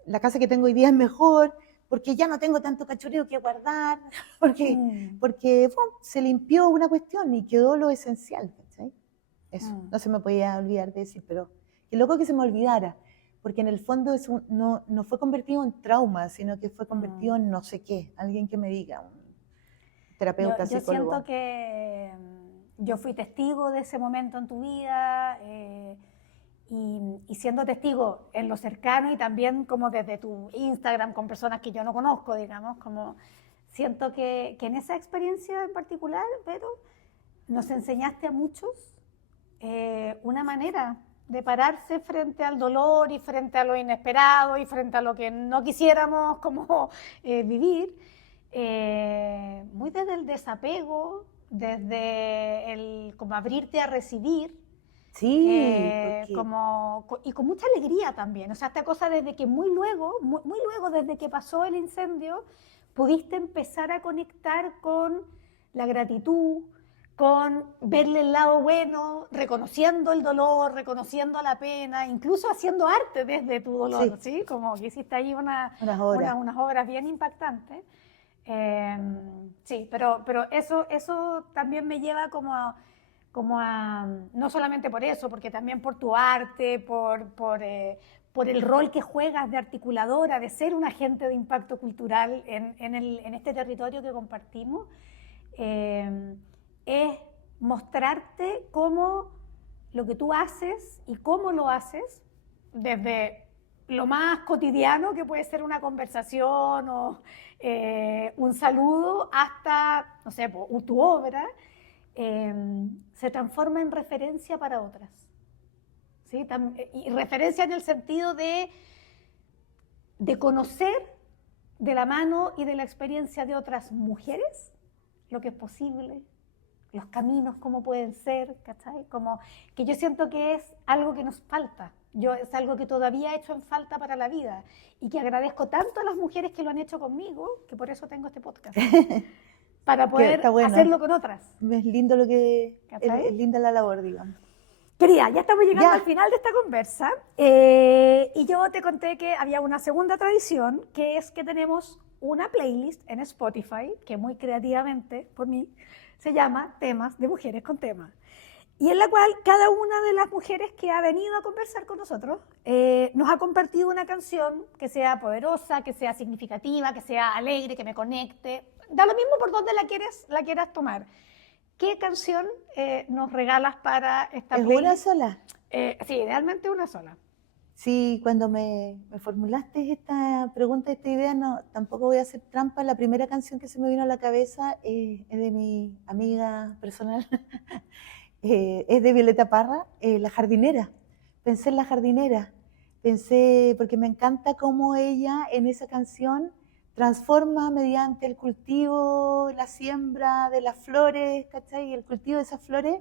la casa que tengo hoy día es mejor, porque ya no tengo tanto cachureo que guardar, porque bueno, se limpió una cuestión y quedó lo esencial, ¿cachai? Eso, no se me podía olvidar de decir, pero qué loco que se me olvidara, porque en el fondo no fue convertido en trauma, sino que fue convertido en no sé qué, alguien que me diga, un terapeuta, yo psicólogo. siento que yo fui testigo de ese momento en tu vida, y siendo testigo en lo cercano y también como desde tu Instagram con personas que yo no conozco, digamos, como siento que en esa experiencia en particular, pero nos enseñaste a muchos una manera de pararse frente al dolor y frente a lo inesperado y frente a lo que no quisiéramos como vivir, muy desde el desapego, desde el como abrirte a recibir. Sí, Y con mucha alegría también, o sea, esta cosa desde que muy luego, desde que pasó el incendio, pudiste empezar a conectar con la gratitud, con verle el lado bueno, reconociendo el dolor, reconociendo la pena, incluso haciendo arte desde tu dolor, ¿sí? Como que hiciste ahí unas obras bien impactantes. Sí, pero eso también me lleva como a, no solamente por eso, porque también por tu arte, por el rol que juegas de articuladora, de ser un agente de impacto cultural en este territorio que compartimos, es mostrarte cómo lo que tú haces y cómo lo haces, desde lo más cotidiano, que puede ser una conversación o un saludo, hasta, no sé, tu obra, se transforma en referencia para otras. ¿Sí? Y referencia en el sentido de conocer de la mano y de la experiencia de otras mujeres lo que es posible, los caminos cómo pueden ser, ¿cachai? Como que yo siento que es algo que nos falta. Es algo que todavía he hecho en falta para la vida y que agradezco tanto a las mujeres que lo han hecho conmigo, que por eso tengo este podcast. Para poder hacerlo con otras. Es lindo es linda la labor, digamos. Querida, ya estamos llegando al final de esta conversa, y yo te conté que había una segunda tradición, que es que tenemos una playlist en Spotify, que muy creativamente, por mí, se llama Temas de Mujeres con Temas, y en la cual cada una de las mujeres que ha venido a conversar con nosotros nos ha compartido una canción que sea poderosa, que sea significativa, que sea alegre, que me conecte. Da lo mismo por dónde la quieras tomar. ¿Qué canción nos regalas para esta playlist? ¿Es una sola? Sí, idealmente una sola. Sí, cuando me formulaste esta pregunta, esta idea, tampoco voy a hacer trampa. La primera canción que se me vino a la cabeza es de mi amiga personal, es de Violeta Parra, La Jardinera, pensé en la jardinera, pensé, porque me encanta cómo ella en esa canción transforma mediante el cultivo, la siembra de las flores, ¿cachai? Y el cultivo de esas flores,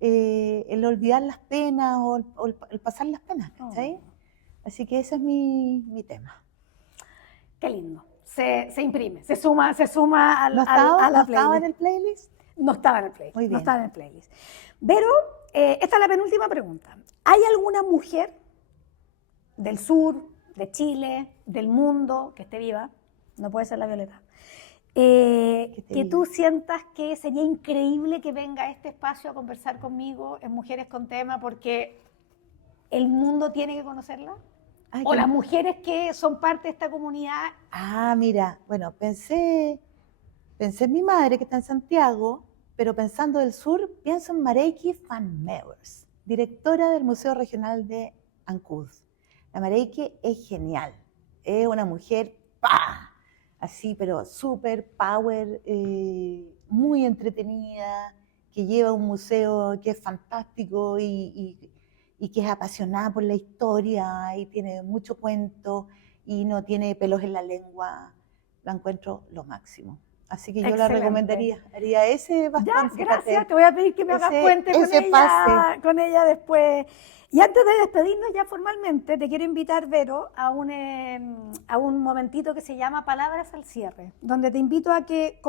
el olvidar las penas o el pasar las penas, ¿cachai? Así que ese es mi tema. Qué lindo. Se imprime, se suma a ¿No la estaba playlist. en el playlist? No estaba en el playlist. Muy bien. No estaba en el playlist. Pero esta es la penúltima pregunta. ¿Hay alguna mujer del sur, de Chile, del mundo, que esté viva, no puede ser la Violeta, que tú sientas que sería increíble que venga a este espacio a conversar conmigo en Mujeres con Tema porque el mundo tiene que conocerla? Ay, O las mujeres que son parte de esta comunidad. Mira, bueno, pensé en mi madre que está en Santiago, pero pensando del sur, pienso en Mareiki van Meurs, directora del Museo Regional de Ancud. La Mareiki es genial, es una mujer, ¡pah! Así, pero súper power, muy entretenida, que lleva un museo que es fantástico y que es apasionada por la historia y tiene mucho cuento y no tiene pelos en la lengua. La encuentro lo máximo. Así que yo Excelente. la recomendaría. Haría ese bastón. Ya, gracias. Fíjate. Te voy a pedir que me hagas puente con ella después. Y antes de despedirnos ya formalmente, te quiero invitar, Vero, a un momentito que se llama Palabras al Cierre, donde te invito a que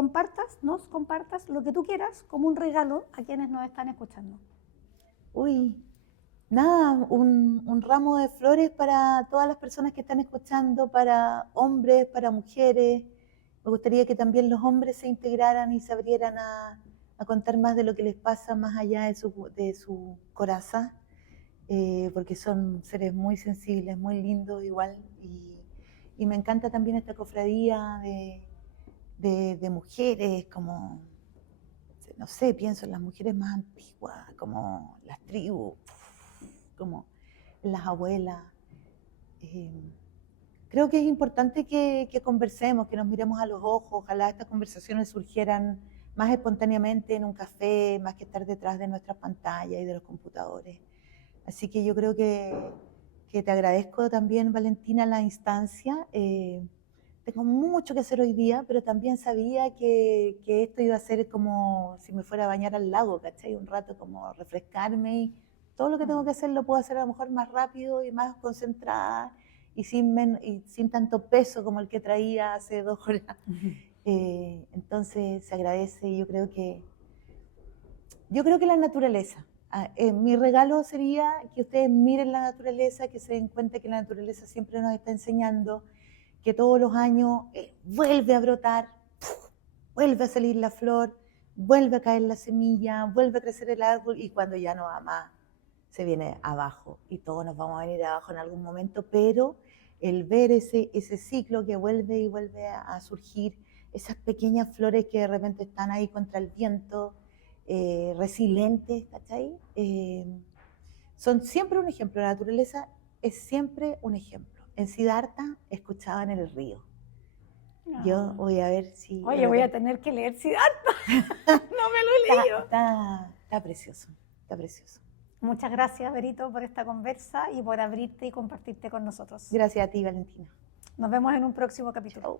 nos compartas lo que tú quieras como un regalo a quienes nos están escuchando. Uy, nada, un ramo de flores para todas las personas que están escuchando, para hombres, para mujeres. Me gustaría que también los hombres se integraran y se abrieran a contar más de lo que les pasa más allá de su corazón, porque son seres muy sensibles, muy lindos igual. Y me encanta también esta cofradía de mujeres, como, no sé, pienso en las mujeres más antiguas, como las tribus, como las abuelas. Creo que es importante que conversemos, que nos miremos a los ojos. Ojalá estas conversaciones surgieran más espontáneamente en un café, más que estar detrás de nuestras pantallas y de los computadores. Así que yo creo que te agradezco también, Valentina, la instancia. Tengo mucho que hacer hoy día, pero también sabía que esto iba a ser como si me fuera a bañar al lago, ¿cachai? Un rato como refrescarme y todo lo que tengo que hacer lo puedo hacer a lo mejor más rápido y más concentrada y sin tanto peso como el que traía hace 2 horas. Entonces se agradece y yo creo que la naturaleza. Mi regalo sería que ustedes miren la naturaleza, que se den cuenta que la naturaleza siempre nos está enseñando, que todos los años vuelve a brotar, vuelve a salir la flor, vuelve a caer la semilla, vuelve a crecer el árbol y cuando ya no va más, se viene abajo y todos nos vamos a venir abajo en algún momento, pero el ver ese ciclo que vuelve y vuelve a surgir, esas pequeñas flores que de repente están ahí contra el viento, resilientes, ¿cachai? Son siempre un ejemplo, la naturaleza es siempre un ejemplo. En Siddhartha escuchaban el río. Yo voy a ver si... Oye, voy a tener que leer Siddhartha. No me lo he leído. Está precioso, está precioso. Muchas gracias, Verito, por esta conversa y por abrirte y compartirte con nosotros. Gracias a ti, Valentina. Nos vemos en un próximo capítulo. Chau.